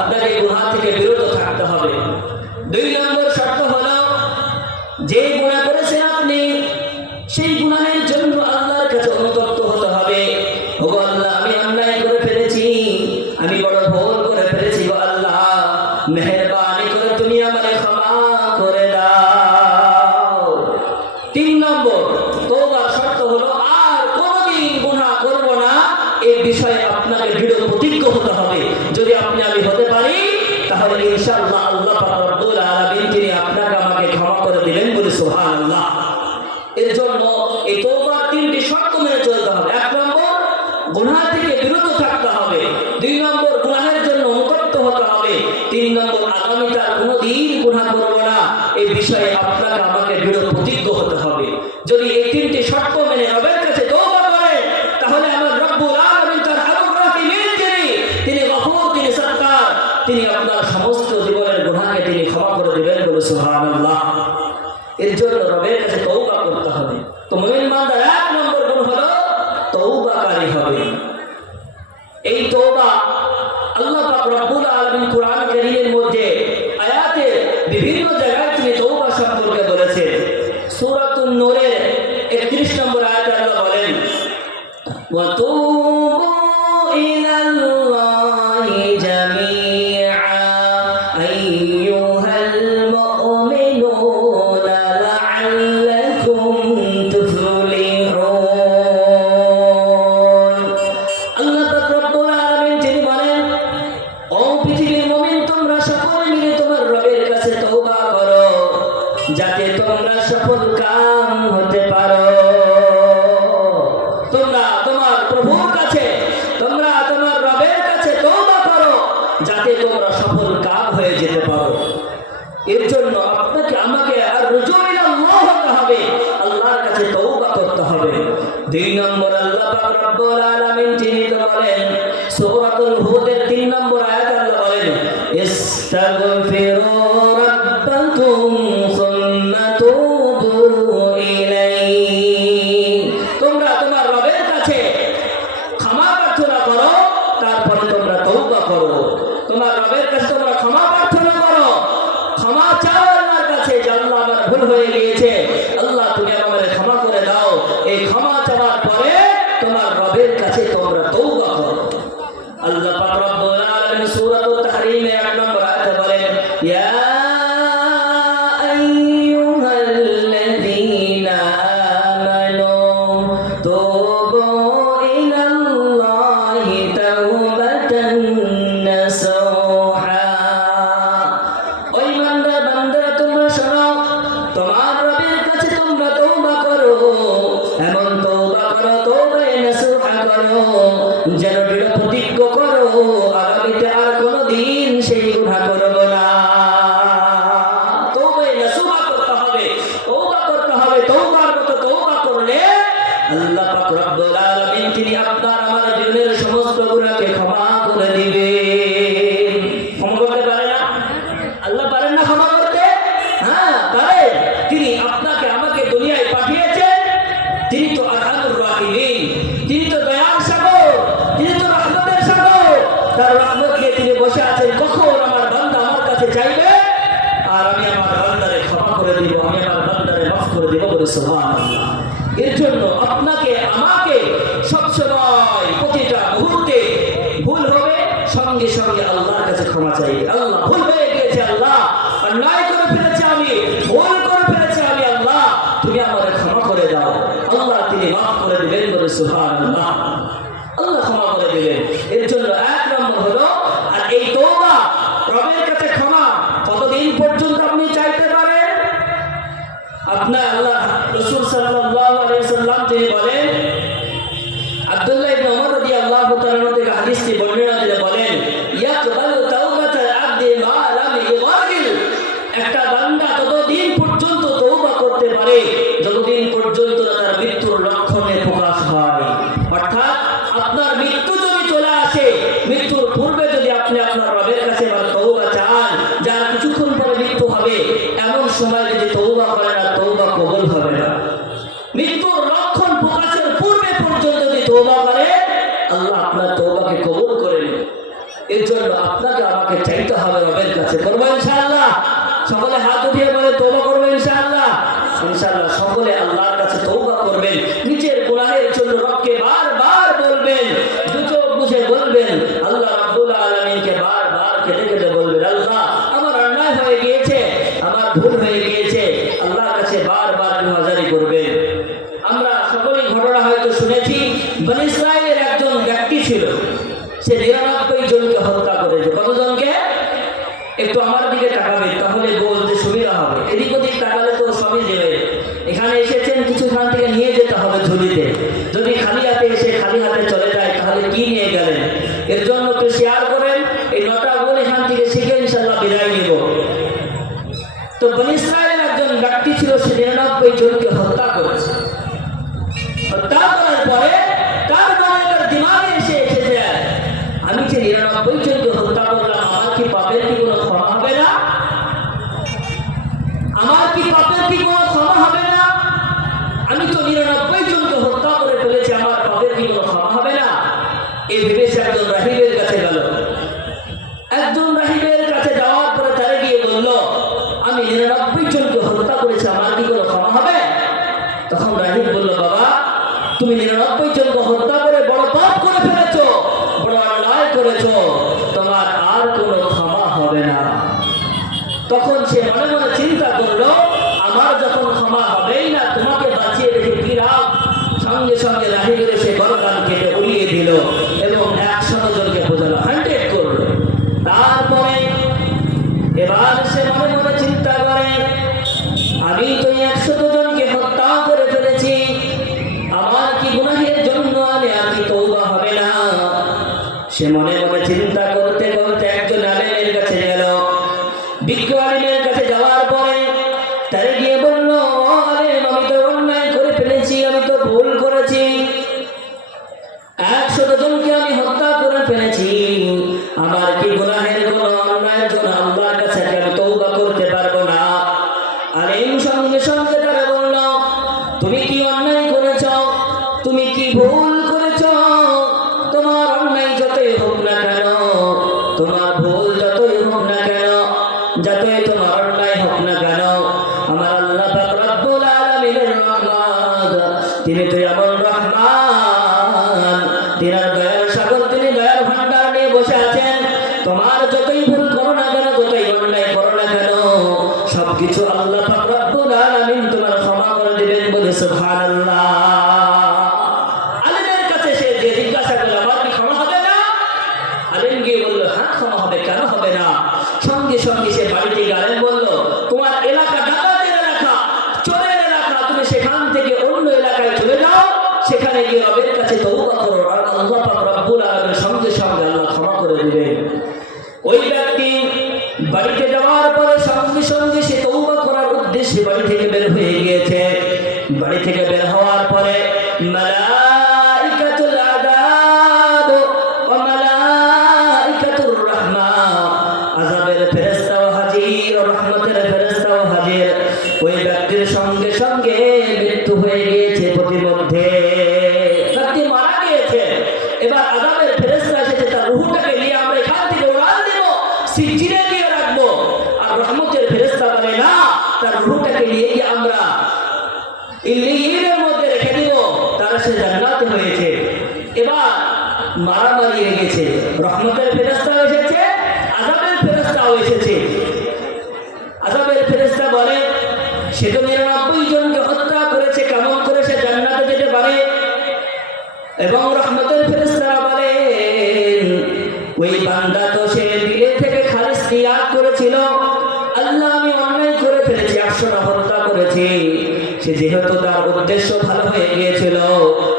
আপনাকে গুনাহ থেকে বিরত থাকতে হবে। দুই নম্বর শর্ত হলো, যে গুনাহ করেছেন আপনি সেই গুনাহের জন্য আল্লাহর কাছে অনুতপ্ত হতে হবে। ও আল্লাহ আমি অন্যায় করে ফেলেছি, আমি বড় ভুল করে ফেলেছি, ও আল্লাহ মেহেরবানি করে তুমি আমাকে ক্ষমা করে দাও। তিন নম্বর তওবার শর্ত হলো, আর কোনোদিন গুনাহ করব না, এই বিষয়ে আপনাকে দৃঢ় প্রতিজ্ঞ হতে হবে। যদি আমি হতে পারি, তাহলে ইনশাআল্লাহ আল্লাহ পাক রব্বুল আলামিন তিনি আপনাকে আমাকে ক্ষমা করে দিবেন, বলে সুবহানাল্লাহ। এর জন্য এই তওবার তিনটি শর্ত মেনে চলতে হবে। এক নম্বর গুনাহ থেকে বিরত থাকতে হবে, দুই নম্বর গুনাহের জন্য অনুতপ্ত হতে হবে, তিন নম্বর আগামীতে আর কোনোদিন গুনাহ করব না, এই বিষয়ে আপনাকে আমাকে দৃঢ় প্রতিজ্ঞ হতে হবে। যদি এই তিনটি শর্ত মেনে রবের কাছে তওবা করে, তাহলে আমার রব্বুল আলামিন তার আরহামুর রাহিমিন তিনি গফুর, তিনি সত্তার, তিনি আপনার সমস্ত জীবনের গুনাহকে তিনি ক্ষমা করে দিবেন, বলে সুবহানাল্লাহ। এর জন্য রবের কাছে তওবা করতে হবে। তো মুমিন বান্দার এক নম্বর গুণ হলো তওবাকারী হবে। এই তওবা আল্লাহ পাক রব্বুল আলামিন কুরআন কারীমের মধ্যে আয়াতে বিভিন্ন জায়গায় তিনি তওবা সম্পর্কে বলেছেন। সূরাতুন নূরের 31 নম্বর আয়াতে আল্লাহ বলেন, ওয়া তুবু ইলাল্লাহি জামিআ আইয়ুহাল মুমিনুনা লাআল্লাকুম তুফলিহুন। সফল কাম হতে পারো। তোমরা তোমার প্রভুর কাছে, তোমরা তোমার রবের কাছে তওবা করো যাতে তোমরা সফল কাম হয়ে যেতে পারো। এর জন্য আপনাকে আমাকে আর রুজু ইলাল্লাহ হতে হবে, আল্লাহর কাছে তওবা করতে হবে। 2 নম্বর আল্লাহ পাক রব্বুল আলামিন তিনি তো বলেন সূরাতুল হুদের 3 নম্বর আয়াত আল্লাহ বলেন ইস্তাগফিরু রাব্বাকুম সুম্মা তুবু ইলাইহি। তোমরা তোমার রবের কাছে ক্ষমা প্রার্থনা করো, তারপরে তোমরা তওবা করো। তোমার রবের কাছে তোমরা ক্ষমা প্রার্থনা করো, ক্ষমা চাও আল্লাহর কাছে যে আল্লাহ আমার ভুল হয়ে গিয়েছে, আল্লাহ তুমি আমাকে ক্ষমা করে দাও। এই ক্ষমা চাওয়ার পরে তোমার রবের কাছে তোমরা তওবা করো। আল্লাহ পাক রব্বুল আলামিন সূরাতুত তাহরীমে 1 নম্বর আয়াতে বলেন ইয়া আইয়ুহাল্লাযীনা আমানু তুবু ইলাল্লাহি তাওবাতান নাসুহা। ওই বান্দারা তোমরা শোনো, তোমার রবের কাছে তোমরা তওবা করো, এমন তওবা করো, তওবায়ে নাসুহা করো, যেন দৃঢ় প্রতিজ্ঞ করো আগামীতে আর কোনোদিন সেই গুনাহ করব না। তওবায়ে নাসুহা করতে হবে, তওবা করতে হবে। তওবার মতো তওবা করলে আল্লাহ পাক রব্বুল আলামিন তিনি আপনার আমার জীবনের সমস্ত গুনাহকে ক্ষমা করে দিবেন। ক্ষমা করতে পারে না আল্লাহ? পারেন না ক্ষমা করতে? হ্যাঁ পারেন। তিনি আপনাকে আমাকে দুনিয়ায় পাঠিয়েছেন, তিনি তো আরহামুর রাহিমিন, তিনি তো দয়ার সাগর, তিনি তো রহমতের সাগর। তার রহমত নিয়ে তিনি বসে আছেন, কখন আমার বান্দা আমার কাছে চাইবে আর আমি আমার বান্দারে ক্ষমা করে দিব, আমি আমার বান্দারে মাফ করে দিব বলে সুবহানাল্লাহ। এর জন্য আপনাকে আমাকে সবসময় প্রতিটা মুহূর্তে ভুল হবে সঙ্গে সঙ্গে আল্লাহর কাছে ক্ষমা চাইবে। আল্লাহ ভুল হয়ে গিয়েছে, আল্লাহ অন্যায় করে ফেলেছে, আমি ভুল করে ফেলেছি, আমি আল্লাহ তুমি আমাকে ক্ষমা করে দাও। আল্লাহ তিনি মাফ করে দিবেন বলে সুবহানাল্লাহ। আল্লাহ ক্ষমা করে দিবেন। এর জন্য 1 নম্বর হলো, আর এই তওবা রবের কাছে ক্ষমা কতদিন পর্যন্ত আপনি চাইতে পারেন? আপনার আল্লাহ রাসূল সাল্লাল্লাহু আলাইহি ওয়াসাল্লাম তিনি বলেন, আব্দুল্লাহ ইবনে ওমর রাদিয়াল্লাহু তাআলা থেকে হাদিসটি বর্ণনা দিয়ে বলেন ইয়াকবালু তাওবাতাল আবদি মা লাম ইগফির। একটা বান্দা ততদিন পর্যন্ত তওবা করতে পারে যতদিন পর্যন্ত না তার মৃত্যুর লক্ষণে প্রকাশ হয়। অর্থাৎ আপনার মৃত্যু যদি চলে আসে, মৃত্যুর পূর্বে যদি আপনি আপনার রবের কাছে তওবা চান, যার কিছুক্ষণ পরে মৃত্যু হবে, এমন সময় যদি তওবা করেন না, তওবা কবুল হবে না। মৃত্যুর লক্ষণ প্রকাশের পূর্বে পর্যন্ত যদি তওবা করে, আল্লাহ আপনার তওবাকে কবুল করে নেন। এর জন্য আপনাকে আমাকে চাইতে হবে রবের কাছে। করবো ইনশাআল্লাহ? সকলে হাত উঠিয়ে বলে তওবা করবো ইনশাআল্লাহ। ইনশাআল্লাহ সকলে আল্লাহর কাছে তওবা করবেন, নিজের গুনাহের জন্য রবকে বারবার বলবেন, দুচোখ বুঝে বলবেন, আল্লাহ রাব্বুল আলামিনকে বারবার কেঁদে কেঁদে বলবেন, আল্লাহ আমার অন্যায় হয়ে গিয়েছে, আমার ভুল হয়ে গিয়েছে, আল্লাহর কাছে বারবার গুনাহগারি করবেন। আমরা সকলেই ঘটনা হয়তো শুনেছি, বনী ইসরাঈলের একজন ব্যক্তি ছিল, সে 99 জনকে হত্যা করেছে। কতজনকে? একটু আমার দিকে তাকাবেন, তাহলে বলতে সুবিধা হবে। এদিক ওদিক তাকালে তো সবই দেবে। এখানে এসেছেন, কিছু এখান থেকে নিয়ে যেতে হবে ঝুলিতে। যদি খালি হাতে এসে খালি হাতে চলে যায় তাহলে কি নিয়ে গেলেন? এর জন্য একটু শেয়ার করেন। এই 9টা গুণ এখান থেকে শিখে ইনশাআল্লাহ বিদায় নিব। তো বনী ইসরাঈলের একজন ব্যক্তি ছিল, সে 99 জনকে হত্যা করেছে। হত্যা করার পরে তার মনের দিমাগে এসেছে, আমি যে 99 জনকে হত্যা করলাম, আমার কি পাপের কি কোনো ক্ষমা হবে না? আমার কি পাপের কি কোনো ক্ষমা হবে না? আমি তো 99 জনকে হত্যা করে ফেলেছি, আমার পাপের কি কোনো ক্ষমা হবে না? এই ভেবে সে একজন রাহিবের কাছে গেল। একজন রাহিবের কাছে যাওয়ার পরে তারে গিয়ে বলল, আমি 99 জনকে হত্যা করেছি, আমার কি কোনো ক্ষমা হবে? তখন রাহিব বলল, বাবা তুমি 99 জনকে হত্যা করে বড় পাপ করে ফেলেছো, বড় অন্যায় করেছো, তোমার আর কোনো ক্ষমা হবে না। তখন সে মনে মনে চিন্তা করলো, আমার যখন ক্ষমা হবেই না, তোমাকে বাঁচিয়ে রেখে কি লাভ? সঙ্গে সঙ্গে রাহিবের সে গরদান কেটে উড়িয়ে দিল এবং 100 জনকে বোঝালো, 100 করলো। তারপরে এবার সে মনে মনে চিন্তা করে, আমি তো 100 বিজ্ঞ আলিমের কাছে যাওয়ার পরে তারে গিয়ে বলল, আলিম আমি তো অন্যায় করে ফেলেছি, আমি তো ভুল করেছি, 100 জনকে আমি হত্যা করে ফেলেছি, আমার কি গুনাহের কোনো অন্যায়ের জন্য আল্লাহর কাছে আমি তওবা করতে পারবো না? আলিম সঙ্গে সঙ্গে তারা বলল, তুমি কি অন্যায় করেছ, তুমি কি ভুল করেছ, তোমার অন্যায় যতই হোক না কেন, তোমার ভুল যতই হোক না কেন, যতই তোমার অন্যায় হোক না কেন, আমার আল্লাহ পাক রব্বুল আলামিনের রহমত, তিনি তো এমন রহমান, তিনার দয়ার সাগর, তিনি দয়ার ভান্ডার নিয়ে বসে আছেন, তোমার যতই ভুল করো না কেন, যতই অন্যায় করো না কেন, সবকিছু আল্লাহ পাক রব্বুল আলামিন তোমার ক্ষমা করে দিবেন। বলে সুবহানাল্লাহ। আলিমের কাছে সে যে জিজ্ঞাসা করলো, আমার কি ক্ষমা হবে না? আলিম গিয়ে বললো, হ্যাঁ ক্ষমা হবে, কেন হবে না? সঙ্গে সঙ্গে সে বাড়িতে গিয়ে আলিম বলল, তোমার এলাকা ডাকাতের এলাকা, চোরের এলাকা, তুমি সেখান থেকে অন্য এলাকায় চলে যাও, সেখানে গিয়ে রবের কাছে তওবা করো, আর আল্লাহ পাক রব্বুল আলামিন সঙ্গে সঙ্গে আল্লাহ ক্ষমা করে দিবেন। ওই ব্যক্তি বাড়িতে যাওয়ার পরে সঙ্গে সঙ্গে সে তওবা করার উদ্দেশ্যে বাড়ি থেকে বের হয়ে গিয়েছে। বাড়ি থেকে বের হওয়ার পরে মালাইকাতুল আযাব ওয়া মালাইকাতুর রাহমা, আযাবের ফেরেশতাও হাজির, রহমতের ফেরেশতাও হাজির। ওই ব্যক্তির সঙ্গে সঙ্গে মৃত্যু হয়ে গিয়েছে, প্রতিমধ্যে ব্যক্তি মারা গিয়েছে। এবার আযাবের ফেরেশতা এসেছে, তার রূহটাকে নিয়ে আমরা এখান থেকে উড়াল দেব, সিজিনে দিয়ে রাখবো। আর রহমতের ফেরেশতা বলে, না, তার রূহটাকে নিয়ে গিয়ে আমরা ইল্লিয়িনের মধ্যে রেখে দিব, তারা সে জান্নাতে হয়েছে। এবার মারামারি হয়ে গেছে, রহমতের ফেরেশতাও এসেছে, আযাবের ফেরেশতাও এসেছে। আযাবের ফেরেশতা বলে, সে তো 99 জনকে হত্যা করেছে, কেমন করে সে জান্নাতে যেতে পারে? এবং রহমতের ফেরেশতারা বলেন, ওই বান্দা তো সে দিলে থেকে খালিস নিয়াত করেছিল, আল্লাহ আমি অন্যায় করে ফেলেছি, 100টা হত্যা করেছি। সে যেহেতু তার উদ্দেশ্য ভালো হয়ে গিয়েছিল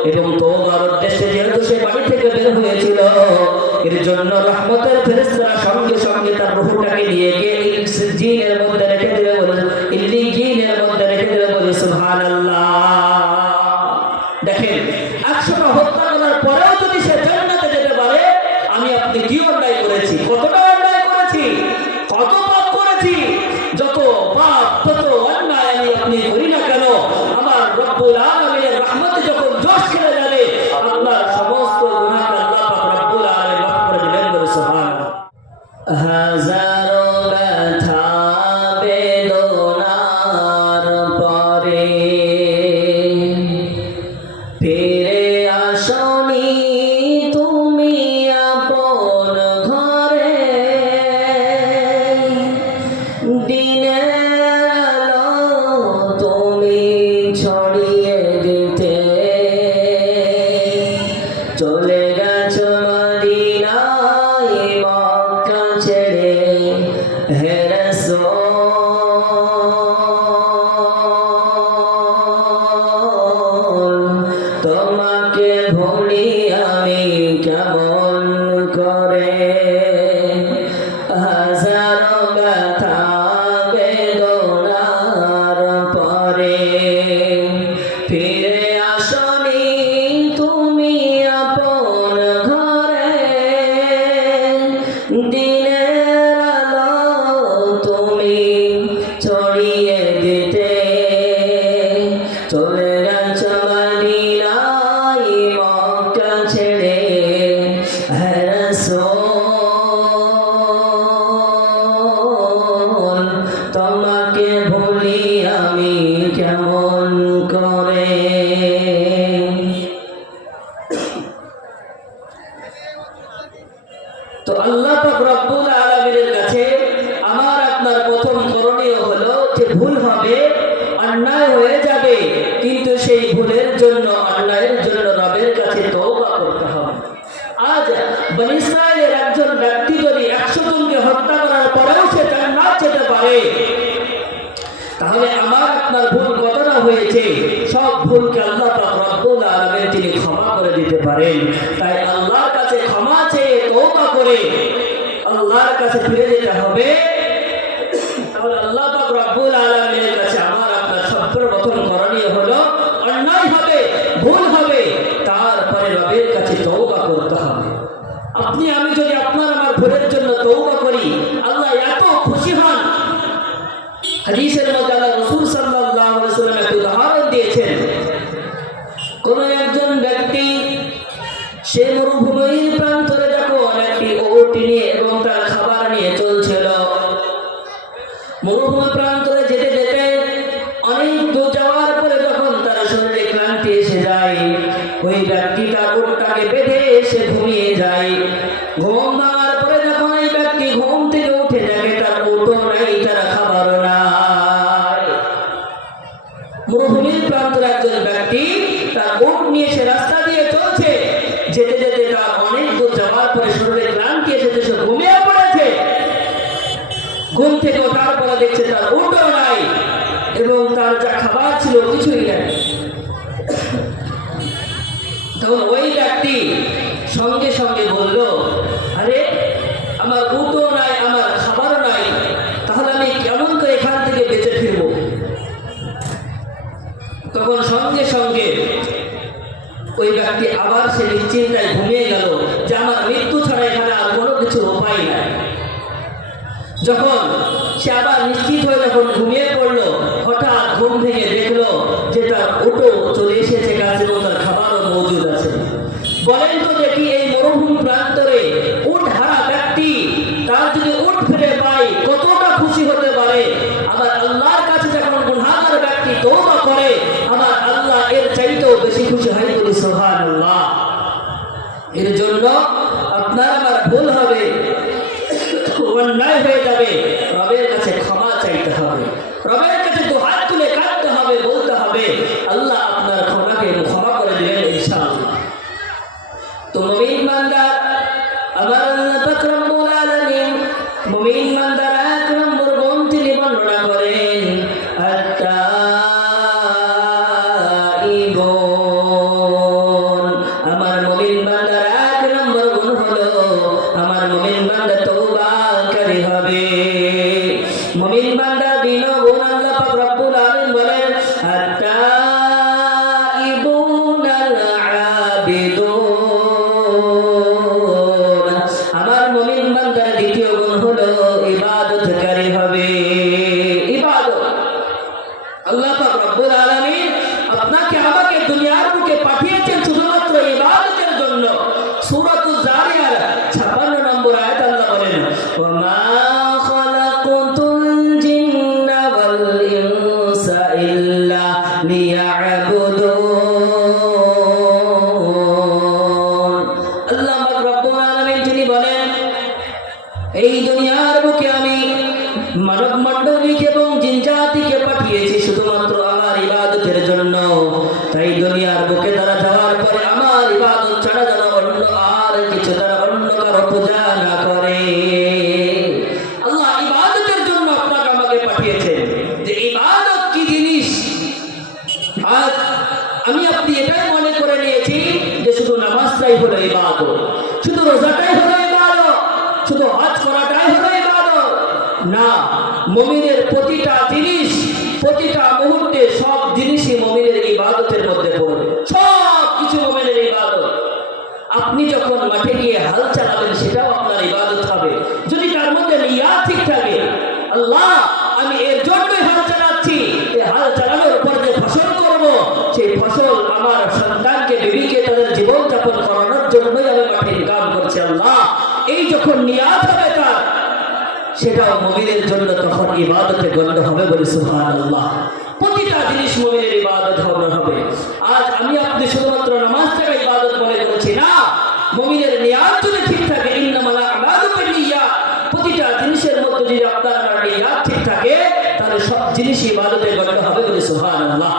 এবং তওবার উদ্দেশ্যে যেহেতু সে বাড়ি থেকে বের হয়েছিল, এর জন্য রহমতের ফেরেশতারা সঙ্গে সঙ্গে তার রূহটাকে নিয়ে গিয়ে জিনের মধ্যে রেখে দিলে, বলে ইল্লিয়িনের মধ্যে রেখে দিলে। বলে সুবহানাল্লাহ। দেখেন, 100টা হত্যা করার পরেও যদি সে জান্নাতে যেতে পারে, আমি আপনি কি অন্যায় করেছি, কতটা অন্যায় করেছি, কত পাপ করেছি, যত পাপ তত অন্যায় আমি আপনি করি না কেন, আমার রব্বুল আলামিনের রহমতে যখন জোশ খেলে যাবে, আপনার সমস্ত গুনাহকে আল্লাহ পাক রব্বুল আলামিন মাফ করে দিবেন। বলে সুবহানাল্লাহ। হাজারো ব্যথা বেদনার পরে ফিরে আসনি তুমি আপন ঘরে, দিনের আলো তুমি ছড়িয়ে দিতে, চলে গেছো মদিনায় মক্কা ছেড়ে, হে রাসূল তোমাকে ভুলি আমি কেমন করে, হাজারো ব্যথা বেদনার পরে ফিরে আসনি তুমি আপন ঘরে, দিনের আলো তুমি ছড়িয়ে দিতে, চলে গেছো মদিনায় মক্কা ছেড়ে, হে রাসূল তোমাকে ভুলি আমি কেমন করে। তো আল্লাহ পাক রব্বুল আলামিনের কাছে আমার আপনার প্রথম করণীয় হলো যে ভুল হবে, অন্যায় হয়ে যাবে, কিন্তু সেই ভুলের জন্য, অন্যায়ের জন্য রবের কাছে তওবা করতে হবে। আজ বনী ইসরাইলের একজন ব্যক্তি যদি 100 জনকে হত্যা করার পরেও সে জান্নাত যেতে পারে, তাহলে আমার আপনার ভুল কতটা হয়েছে, সব ভুলকে আল্লাহ পাক রব্বুল আলামিন তিনি ক্ষমা করে দিতে পারেন। তাই আল্লাহর কাছে ক্ষমা চেয়ে তওবা করে আল্লাহর কাছে ফিরে যেতে হবে। হাদিসের মধ্যে আল্লাহ রাসূল সাল্লাল্লাহু আলাইহি ওয়াসাল্লাম একটা উদাহরণ দিয়েছেন। কোন একজন ব্যক্তি সে মরুভূমির প্রান্তরে যখন একটি উট নিয়ে এবং তার খাবার নিয়ে চলছিল, মরুভূমি প্রান্তরে যেতে যেতে অনেক দূর যাওয়ার পরে যখন তার শরীরে ক্লান্তি এসে যায়, ওই ব্যক্তিটা উটটাকে বেঁধে সে ঘুমিয়ে যায়। ঘুম ভাঙার পরে যখন ওই ব্যক্তি ঘুম থেকে উঠে দেখে তার উটও নাই, তার খাবারও নাই। মরুভূমির প্রান্তরে একজন ব্যক্তি তার উট নিয়ে সে রাস্তা দিয়ে চলছে, যেতে যেতে তার অনেক দূর যাওয়ার পরে শরীরে ক্লান্তি এসেছে, সে ঘুমিয়ে পড়েছে। ঘুম থেকে ওঠার পরে দেখছে তার উটও নাই এবং তার যা খাবার ছিল কিছুই নাই। তখন ওই ব্যক্তি সঙ্গে সঙ্গে বলল, আরে আমার উটও নাই, আমার খাবারও নাই, তাহলে আমি কেমন করে এখান থেকে বেঁচে ফিরবো? তখন সঙ্গে সঙ্গে ওই ব্যক্তি আবার সে নিশ্চিন্তায় ঘুমিয়ে গেল যে আমার মৃত্যু ছাড়া এখানে আর কোনো কিছু উপায় নাই। যখন সে আবার নিশ্চিত হয়ে যখন ঘুমিয়ে পড়লো, হঠাৎ ঘুম ভেঙে দেখলো যে তার উটও চলে এসেছে কাছে এবং তার খাবারও মজুদ আছে। বলেন তো দেখি, এই মরুভূমি প্রান্তরে উট হারা ব্যক্তি তার যদি উট ফিরে পায় কতটা খুশি হতে পারে? আবার আল্লাহর কাছে যখন গুনাহগার ব্যক্তি তওবা করে, আমার আল্লাহ এর চাইতেও বেশি খুশি হয়। বলি সুবহানাল্লাহ। এর জন্য আপনার আমার ভুল হবে, অন্যায় হয়ে যাবে, রবের কাছে ক্ষমা চাইতে হবে, রবের কাছে দুহাত তুলে কাঁদতে হবে, বলতে হবে আল্লাহ আপনার ক্ষমাকে ক্ষমা করে দিবেন ইনশাআল্লাহ। তো মুমিন বান্দা, আমার আল্লাহ পাক রব্বুল আলামিন মুমিন বান্দার এক নম্বর গুণ তিনি বর্ণনা করেন, আত-তাইবুন। আমার মুমিন বান্দার এক নম্বর গুণ হলো আমার মুমিন বান্দা তওবাকারী হবে। মুমিন বান্দা দিন গুণ আল্লাহ পাক রব্বুল আলামিন বলেন, আত-তাইবুন আল-আবিদুন। আমার মুমিন বান্দার দ্বিতীয় গুণ হলো ইবাদতকারী হবে। ইবাদত, আল্লাহ পাক রব্বুল আলামিন আপনাকে আমাকে দুনিয়ার বুকে পাঠিয়েছেন শুধুমাত্র ইবাদতের জন্য। সূরাতুজ জারিয়াত 56 নম্বর আয়াত আল্লাহ বলেন, ওয়া মা খালাকুতুল জিন্না ওয়াল ইনসা ইল্লা লিয়াবুদুন। আল্লাহ পাক রব্বুল আলামিন তিনি বলেন, এই দুনিয়ার বুকে আমি মানব মণ্ডলীকে এবং জিন জাতিকে পাঠিয়েছি শুধুমাত্র আমার ইবাদতের জন্য। তাই দুনিয়ার বুকে তারা যাওয়ার পরে আমার ইবাদত ছাড়া যেন অন্য আর কিছু তারা অন্য কারো পূজা না করে। আল্লাহ ইবাদতের জন্য আপনাকে আমাকে পাঠিয়েছেন। যে ইবাদত কি জিনিস, আজ আমি আপনি এটাই মনে করে নিয়েছি যে শুধু নামাজটাই হলো ইবাদত, শুধু রোজাটাই হলো ইবাদত, শুধু হজ করাটাই হলো ইবাদত। না, মুমিনের প্রতিটা জিনিস, প্রতিটা মুহূর্তে সব জিনিসই মুমিনের ইবাদতের মধ্যে পড়বে। সব কিছু মুমিনের ইবাদত। আপনি যখন মাঠে গিয়ে হাল চালাবেন সেটাও আপনার ইবাদত হবে, যদি তার মধ্যে নিয়াত ঠিক থাকে। আল্লাহ, আমি এর জন্যই হাল চালাচ্ছি, এই হাল চালানোর পর যে ফসল করব, সেই ফসল আমার সন্তানকে, বিবিকে তাদের জীবন যাপন করানোর জন্যই আমি মাঠে কাজ করছি। আল্লাহ, এই যখন নিয়াত হবে তার, সেটাও মুমিনের জন্য তখন ইবাদতে গণ্য হবে। বলি সুবহানাল্লাহ। প্রতিটা জিনিস মুমিনের ইবাদত হবে। আজ আমি আপনি শুধুমাত্র নামাজটাকে ইবাদত মনে করছি না, মুমিনের নিয়াত যদি ঠিক থাকে, ইন্নামাল আমালু বিন্নিয়াত, প্রতিটা জিনিসের মধ্যে যদি আপনার নিয়াত ঠিক থাকে, তাহলে সব জিনিসই ইবাদতে গণ্য হবে। বলি সুবহানাল্লাহ।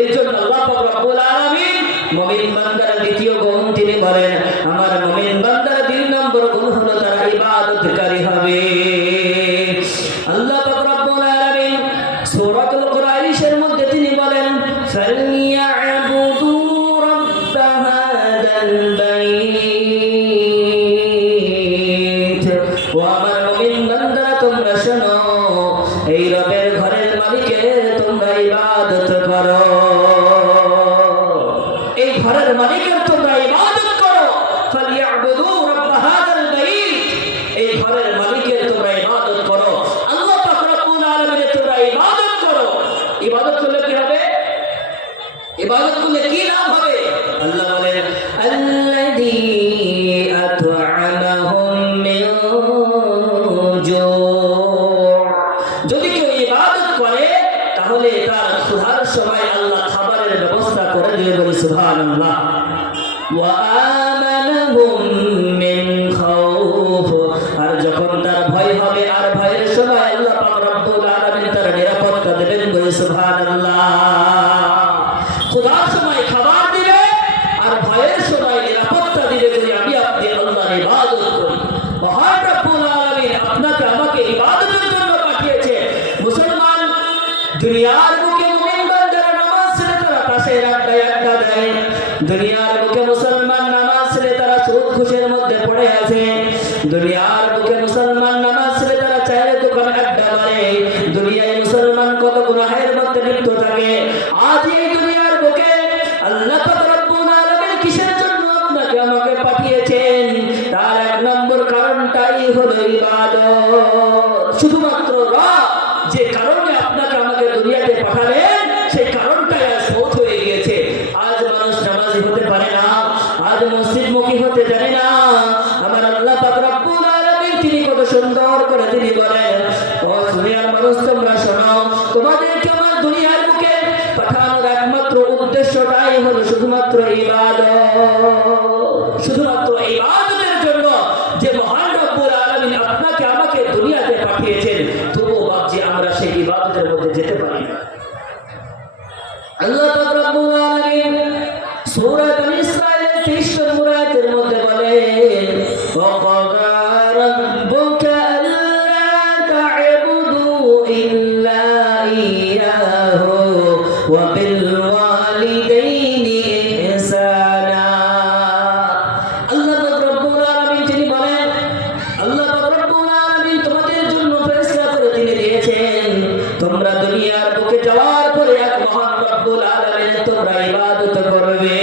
এর জন্য আল্লাহ পাক রব্বুল আলামিন মুমিন বান্দার দ্বিতীয় গুণ তিনি বলেন, আমার মুমিন বান্দার 2 নম্বর গুণ হলো তারা ইবাদতকারী হবে। আল্লাহ পাক রব্বুল আলামিন সূরাতুল কুরাইশের মধ্যে তিনি বলেন, ফালইয়াবুদু রাব্ব হাদাল বাইত। ও আমার মুমিন বান্দারা, তোমরা শোনো, এই রবের ঘরের মালিকের তোমরা ইবাদত করো। এই ঘরের মালিকের তোমরা ইবাদত করো। ফালইয়াবুদু রাব্ব হাদাল বাইত। এই ঘরের মালিকের তোমরা ইবাদত করো। আল্লাহ পাক রব্বুল আলামিনের তোমরা ইবাদত করলে কি লাভ হবে? আল্লাহ বলেন আল্লাযী আত'আমাহুম মিন জু'। যদি কেউ ইবাদত করে তাহলে তার ক্ষুধার সময় আল্লাহ খাবারের ব্যবস্থা করে দিবে, বলি সুবহানাল্লাহ। ওয়া আমানাহুম মিন খাউফ, আর যখন তার ভয় হবে আর ভয়ের সময় আল্লাহ পাক রব্বুল আলামিন তার নিরাপত্তা দেবেন, বলি সুবহানাল্লাহ। ক্ষুধার সময় খাবার দিবে আর ভয়ের সময় নিরাপত্তা দিবে, যদি আমি আপনি আল্লাহর ইবাদত করি। মহান রব্বুল আলামিন আপনাকে আমাকে ইবাদতের জন্য পাঠিয়েছে। মুসলমান দুনিয়ার বুকে মুমিন বান্দারা নামাজ ছেড়ে তারা পাশের আড্ডা দেয়। দুনিয়ার বুকে মুসলমান নামাজ ছেড়ে তারা সুদ ঘুষের মধ্যে পড়ে আছে। দুনিয়ার বুকে মুসলমান নামাজ ছেড়ে তারা চায়ের দোকানে আড্ডা মারে। দুনিয়ায় মুসলমান কত গুনাহের মধ্যে লিপ্ত থাকে। আজ এই দুনিয়ার বুকে আল্লাহ পাক রব্বুল আলামিন কিসের জন্য আপনাকে আমাকে পাঠিয়েছেন? তার এক নম্বর কারণটাই হলো ইবাদত। শুধুমাত্র রব যে কারণে আপনাকে আমাকে দুনিয়াতে পাঠালেন সেই কারণটাই আজ ফৌত হয়ে গিয়েছে। আজ মানুষ নামাজি হতে পারে না, আজ মসজিদমুখী হতে জানে না। আমার আল্লাহ পাক রব্বুল আলামিন তিনি কত সুন্দর করে তিনি বলেন, ও দুনিয়ার মানুষ তোমরা শোনো, তোমাদেরকে আমার দুনিয়ার বুকে পাঠানোর একমাত্র উদ্দেশ্যটাই হলো শুধুমাত্র ইবাদত। শুধুমাত্র ইবাদতের জন্য যে মহান রব্বুল আলামিন আপনাকে আমাকে দুনিয়াতে পাঠিয়েছেন, তবুও ভাবছি আমরা সেই ইবাদতের মধ্যে যেতে পারি না। আল্লাহ পাক রব্বুল আলামিন সূরা বনী ইসরাঈলের 23 নম্বর আয়াতের মধ্যে বলেন, ওয়া ক্বাদা রাব্বুকা আল্লা তা'বুদু ইল্লা ইয়্যাহু ওয়া বিল ওয়ালিদাইনি ইহসানা। আল্লাহ পাক রব্বুল আলামিন তিনি বলেন, আল্লাহ পাক রব্বুল আলামিন তোমাদের জন্য ফয়সালা করে তিনি দিয়েছেন, তোমরা দুনিয়ার বুকে যাওয়ার পরে এক মহান রব্বুল আলামিনের তোমরা ইবাদত করবে।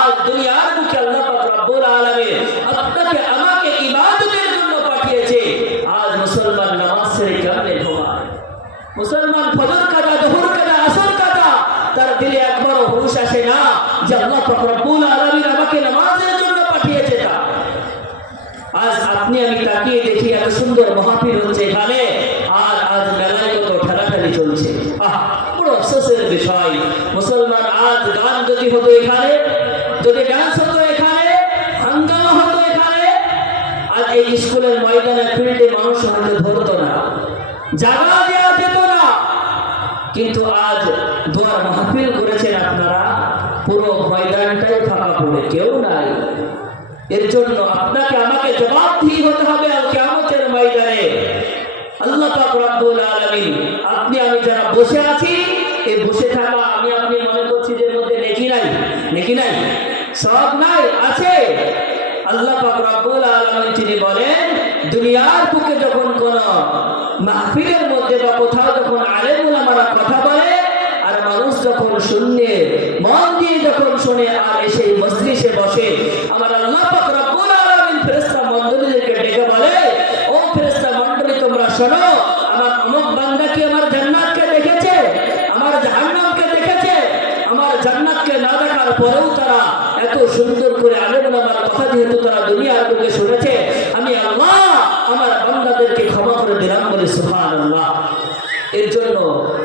আজ দুনিয়ার বুকে আল্লাহ পাক রব্বুল আলামিন আপনাকে আমাকে ইবাদতের জন্য পাঠিয়েছে। আজ মুসলমান নামাজ ছেড়ে কেমনে ঘুমায়? মুসলমান ফজর কাদা, যোহর কাদা, আসর কাদা, তার দিলে একবারও হুঁশ আসে না যে আল্লাহ পাক রব্বুল আলামিন আমাকে নামাজের জন্য পাঠিয়েছে। তা আজ আপনি আমি তাকিয়ে দেখি এত সুন্দর মাহফিল হচ্ছে এখানে, আর আজ মেলায় কত ঠেলাঠেলি চলছে। বড় আফসোসের বিষয়। মুসলমান আজ গান যদি হতো এখানে, যদি ডান্স হতো এখানে, হাঙ্গামা হতো এখানে, আজ এই স্কুলের ময়দানে ফিল্ডে মানুষ হয়তো ধরতো না, জায়গা দেওয়া যেত না। কিন্তু আজ দোয়ার মাহফিল করেছেন আপনারা, পুরো ময়দানটাই ফাঁকা পড়ে, কেউ নাই। এর জন্য আপনাকে আমাকে জবাবদিহি হতে হবে আর কিয়ামতের ময়দানে। আল্লাহ পাক রব্বুল আলামিন আপনি আমি যারা বসে আছি, এই বসে থাকা আমি আপনি মনে করছি যে মধ্যে নেকি নাই, নেকি নাই, সওয়াব নাই, আছে। আল্লাহ পাক রব্বুল আলামিন তিনি বলেন, দুনিয়ার বুকে যখন কোন মাহফিলের মধ্যে বা কোথাও যখন আলেম উলামারা কথা বলে আর মানুষ যখন শুনে মন দিয়ে যখন শুনে আর এসে মজলিসে বসে, আমার আল্লাহ পাক রব্বুল আলামিন ফেরেশতা মণ্ডলীদেরকে ডেকে বলে, ও ফেরেশতা মণ্ডলী তোমরা শোনো, আমার অমুক বান্দা কি আমার জান্নাতকে দেখেছে, আমার জাহান্নামকে দেখেছে। আমার জান্নাতকে না দেখার পরেও তারা এত সুন্দর করে আলেম উলামার কথা যেহেতু তারা দুনিয়ার বুকে শুনেছে, আমি আল্লাহ আমার বান্দাদেরকে ক্ষমা করে দিলাম, বলে সুবহানাল্লাহ। এর জন্য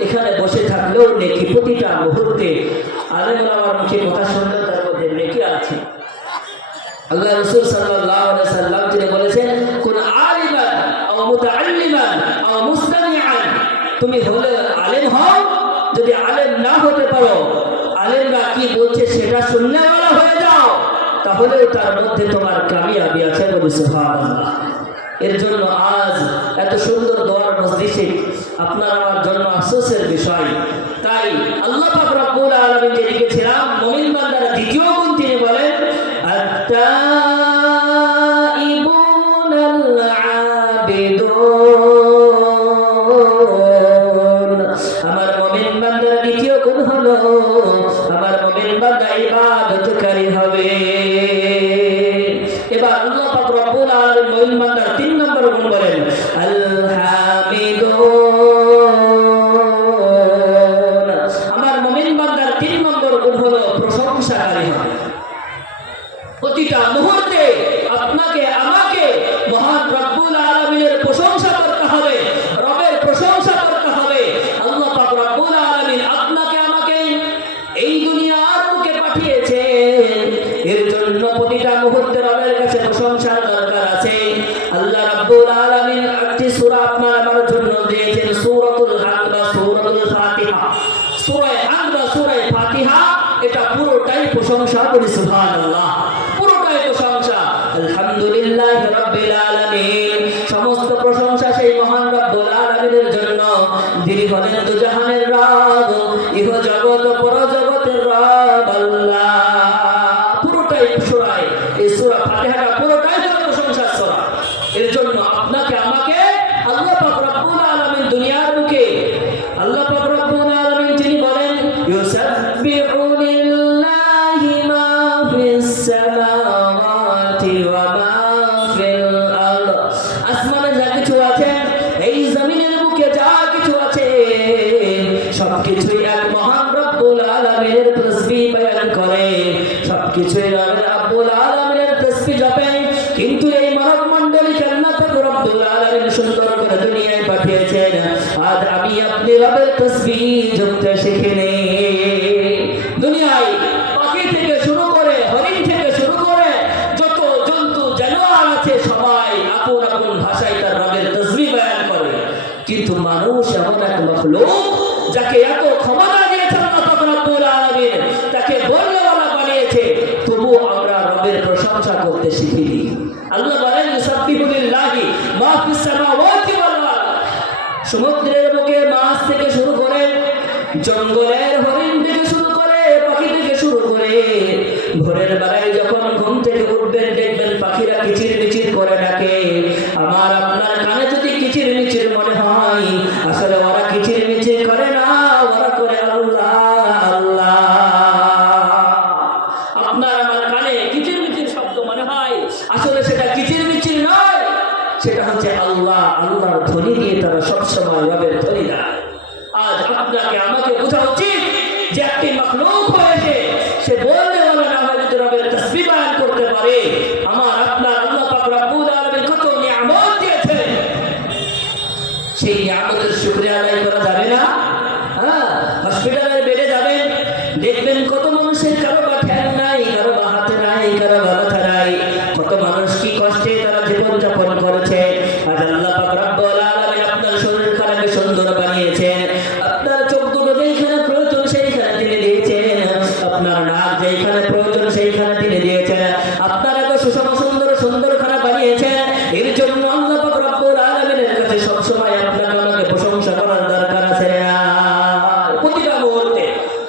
এখানে বসে থাকলেও নেকি, প্রতিটা মুহূর্তে আলেম উলামার মুখে কথা শুনলে তার মধ্যে নেকি আছে। আল্লাহ রাসূল সাল্লাল্লাহু আলাইহি সাল্লাম তিনি বলেছেন, কোন আলিমান আও মুতাআল্লিমান আও মুস্তামিআন, তুমি হলে আলেম হও, যদি আলেম না হতে পারো, আলেমরা কি বলছে সেটা শুননেওয়ালা হয়ে যাও, তাহলে তার মধ্যে তোমার কামিয়াবি আছে, বলে সুবহানাল্লাহ। এর জন্য আজ এত সুন্দর দোয়ার মজলিসে আপনার আমার জন্য আফসোসের বিষয়। তাই আল্লাহ পাক রব্বুল আলামিন যে লিখেছিলাম মুমিন বান্দারা দ্বিতীয় গুণ তিনি বলেন, আত-তাইবুনাল আবিদুন। আমার মুমিন বান্দার দ্বিতীয় গুণ হলো আমার মুমিন বান্দা ইবাদতকারী হবে। এবার আল্লাহ পাক রব্বুল আলামিন মুমিন বান্দার 3 নম্বর গুণ বলেন, আল হামিদুন। আমার মুমিন বান্দা রব্বুল আলামিন একটি সূরা আপনার আমার জন্য দিয়েছেন, সূরাতুল হামদ বা সূরাতুল ফাতিহা। সূরা হামদ বা সূরা ফাতিহা এটা পুরোটাই প্রশংসা, বলি সুবহানাল্লাহ, পুরোটাই প্রশংসা। আলহামদুলিল্লাহি রাব্বিল আলামিন, সমস্ত প্রশংসা সেই মহান রব্বুল আলামিনের জন্য, যিনি হলেন দুজাহানের রব, ইহ জগৎ পর জগতের রব আল্লাহ। পুরোটাই সূরা, এই সূরা ফাতিহাটা পুরোটাই প্রশংসার সূরা। এর জন্য আপনাকে আমাকে আল্লাহ পাক রব্বুল আলামিন দুনিয়ার বুকে, আল্লাহ পাক রব্বুল আলামিন তিনি বলেন ইউসাব্বিহু লিল্লাহি মা ফিস সামাওয়াতি ওয়া মা ফিল আরদ। আসমানে যা কিছু আছে, এই জমিনের বুকে যা কিছু আছে, সবকিছুই এক মহান রব্বুল আলামিনের তাসবিহ বয়ান করে, সবকিছুই রব্বুল আলামিনের তাসবিহ জপে। কিন্তু এই মানব মণ্ডলীকে আল্লাহ পাক রব্বুল আলামিন সুন্দর করে দুনিয়ায় পাঠিয়েছেন, আজ আমি আপনি রবের তাসবিহ জপতে শিখিনি। দুনিয়ায় পাখি থেকে শুরু করে, হরিণ থেকে শুরু করে, যত জন্তু জানোয়ার আছে, সবাই আপন আপন ভাষায় তার রবের তাসবিহ বয়ান করে। কিন্তু মানুষ এমন এক মাখলুক, যাকে এত ক্ষমতা দিয়েছেন আল্লাহ পাক রব্বুল আলামিন, তাকে বলনেওয়ালা বানিয়েছে, তবু আমরা রবের প্রশংসা করতে শিখিনি। আল্লাহ বলেন ইউসাব্বিহু লিল্লাহি মা ফিস সামাওয়াতি ওয়াল আরদ। সমুদ্রের বুকে মাছ থেকে শুরু করে, জঙ্গলের হরিণ থেকে শুরু করে, পাখি থেকে শুরু করে, ভোরের বেলায় যখন ঘুম থেকে উঠবেন দেখবেন পাখিরা কিচির মিচির করে ডাকে। আমার আপনার কানে যদি কিচির মিচির মনে হয়, আসলে ওরা কিচির মিচির করে না, ওরা করে আল্লাহ আল্লাহ। আপনার আমার কানে কিচির মিচির শব্দ মনে হয়, আসলে সেটা কিচির মিচির নয়, সেটা হচ্ছে আল্লাহ আল্লাহর ধ্বনি দিয়ে তারা সবসময় রবের ধ্বনি দেয়। আজ আপনাকে আমাকে বোঝা উচিত যে একটি মাখলুক হয়েছে, সে বলনেওয়ালা না হয় যদি রবের তাসবিহ বয়ান করতে পারে, আমার আপনার আল্লাহ পাক রব্বুল আলামিন কত নিয়ামত দিয়েছেন, সেই নিয়ামতের শুকরিয়া আদায় করা যাবে না? হ্যাঁ, হসপিটালে বেডে যাবেন, দেখবেন কত মানুষের কারো বা ঠ্যাং নাই, কারো বা হাতে নাই, কারো বা মাথা নাই, কত মানুষ কি কষ্টে তারা জীবন যাপন করেছে। আজ আল্লাহ পাক রব্বুল আলামিন আপনার শরীর খারাপে সুন্দর বানিয়েছেন, আপনার চোখ দুটো যেখানে প্রয়োজন সেইখানে তিনি দিয়েছেন, আপনার নাক যেখানে প্রয়োজন সেইখানে তিনি দিয়েছেন, আপনার এত সুষম সুন্দর সুন্দর খারাপ বানিয়েছেন। এর জন্য আল্লাহ পাক রব্বুল আলামিনের কাছে সবসময় আপনাকে আমাকে প্রশংসা করার দরকার আছে না? প্রতিটা মুহূর্তে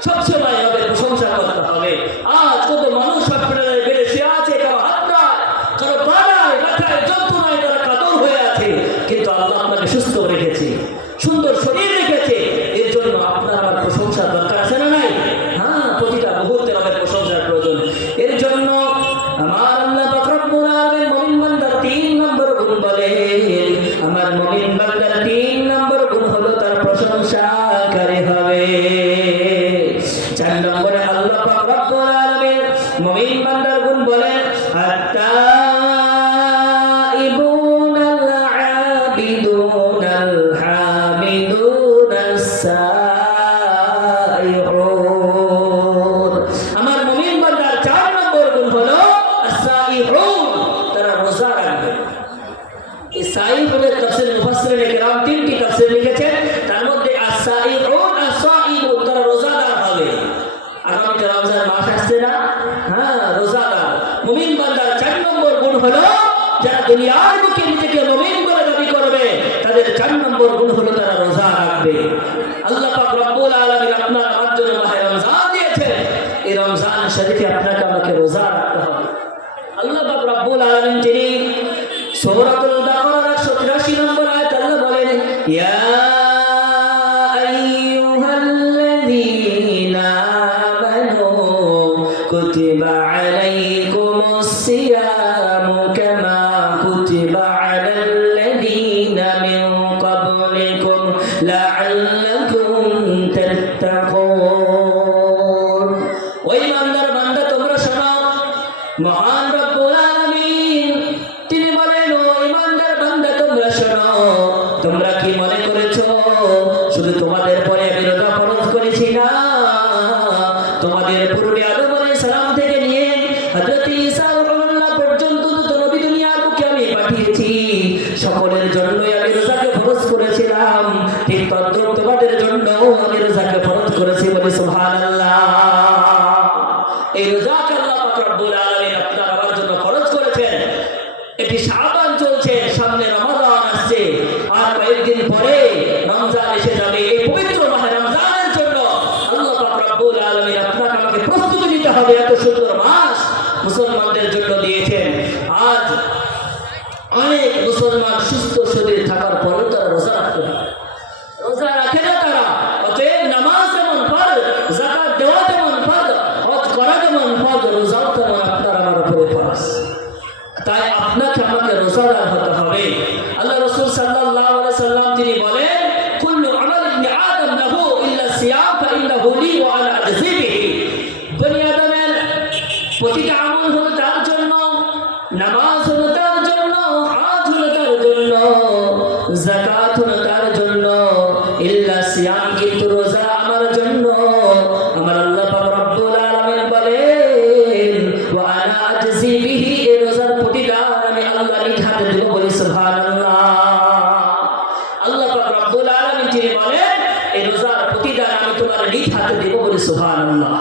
সবসময় রবের প্রশংসা করতে হবে। আজ কত মানুষ হসপিটালে বেডে শুয়ে আছে, কারো হাত নাই, কারো পা নাই, মাথায় যন্ত্রণায় তারা কাতর হয়ে আছে, কিন্তু আল্লাহ আপনাকে সুস্থ রেখেছে, সুন্দর শরীর রেখেছে। এর জন্য আপনার আমার প্রশংসার দরকার আছে না নাই? হ্যাঁ, প্রতিটা মুহূর্তে রবের প্রশংসার প্রয়োজন। এর জন্য আমার আল্লাহ পাক রব্বুল আলামিন মুমিন বান্দার 3 নম্বর গুণ বলে, আমার মুমিন বান্দার 3 নম্বর গুণ হলো তার প্রশংসাকারী হবে। 4 নম্বরে আল্লাহ পাক রব্বুল আলামিন মুমিন বান্দার গুণ বলে আত-তাইবুনাল আবিদুনাল হামিদুনাস সাইহুন। আমার মুমিন বান্দার 4 নম্বর গুণ হলো আস-সাইহুন, তারা রোজা রাখবে। এই সাইহুনের তাফসীর মুফাসসিরিনে কিরাম 3টি তাফসীর লিখেছেন, তার মধ্যে আস-সাইহুন আস-সাইহুন, তারা রোজাদার হবে। আগামীতে রমজান মাস আসছে না? হ্যাঁ, রোজাদার। মুমিন বান্দার 4 নম্বর গুণ হলো, যারা দুনিয়ার বুকে নিজেকে মুমিন বলে দাবি করবে, তাদের 4 নম্বর গুণ হলো তারা রোজা রাখবে। আল্লাহ পাক রব্বুল আলামিন আপনার আমার জন্য মাহে রমজান দিয়েছেন, এই রমজান শরীফে আপনাকে আমাকে রোজা রাখতে হবে। আল্লাহ পাক রব্বুল আলামিন তিনি সূরাতুল বাকারার 183 নম্বর আয়াতে আল্লাহ বলেন ইয়া আইয়ুহাল্লাযীনা আমানু কুতিবা আলাইকুমুস সিয়ামু কামা কুতিবা আলাল্লাযীনা মিন ক্বাবলিকুম লাআল্লাকুম তাত্তাকুন। ওই বান্দার বান্দা তোমরা শোনো, মহান রব্বুল আলামিন তিনি বলেন ও ইমানদার বান্দা তোমরা শোনো, তোমরা কি মনে করেছো শুধু তোমাদের পরে আমি রোজা ফরজ করেছি? না, তোমাদের পূর্বে আদম আলাইহিস সালাম থেকে নিয়ে হযরত ঈসা আলাইহিস সালাম পর্যন্ত যত নবী দুনিয়ার বুকে আমি পাঠিয়েছি, সকল সকলের জন্যই আমি রোজাকে ফরজ করেছিলাম, ঠিক তদ্রুপ তোমাদের জন্যও আমি রোজাকে ফরজ করেছি। বলি সুবহানাল্লাহ। এই রোজাকে আল্লাহ পাক রব্বুল আলামিন আপনার আমার জন্য ফরজ করেছেন। এটি শাবান চলছে, সামনে রমাদান আসছে, আর কয়েকদিন পরে রমজান এসে যাবে। এই পবিত্র মাহে রমজানের জন্য আল্লাহ পাক রব্বুল আলামিন আপনাকে আমাকে প্রস্তুতি নিতে হবে। এত সুন্দর মাস মুসলমানদের জন্য দিয়েছেন। আজ অনেক মুসলমান সুস্থ শরীর থাকার পরেও তারা রোজা রাখতে পারে, রোজা রাখে না তারা। অতএব নামাজ যেমন ফরজ, যাকাত দেওয়া যেমন ফরজ, হজ করা যেমন ফরজ, রোজাও তেমন আপনার আমার উপরে ফরজ। তাই আপনাকে আমাকে রোজাদার হতে হবে। আল্লাহ রাসূল সাল্লাল্লাহু আলাইহি সাল্লাম তিনি বলেন, কুল্লু আমাল ইবনে আদম লাহু ইল্লা সিয়াম ফাইন্নাহু লি ওয়া আনা আজজি বিহি। বনি আদমের প্রতিটা আমল হলো তার জন্য, নামাজ হলো তার জন্য, হজ হলো তার জন্য, যাকাত হলো তার জন্য, ইল্লা সিয়াম কিন্তু রোজা আমার জন্য। আমার আল্লাহ পাক রব্বুল আলামিন বলেন, ওয়া আনা আজজি বিহি, এই রোজার প্রতিদান আমি আল্লাহ নিজ হাতে দেব। বলি সুবহানাল্লাহ। আল্লাহ পাক রব্বুল আলামিন তিনি বলেন, এই রোজার প্রতিদান আমি তোমার নিজ হাতে দেব। বলি সুবহানাল্লাহ।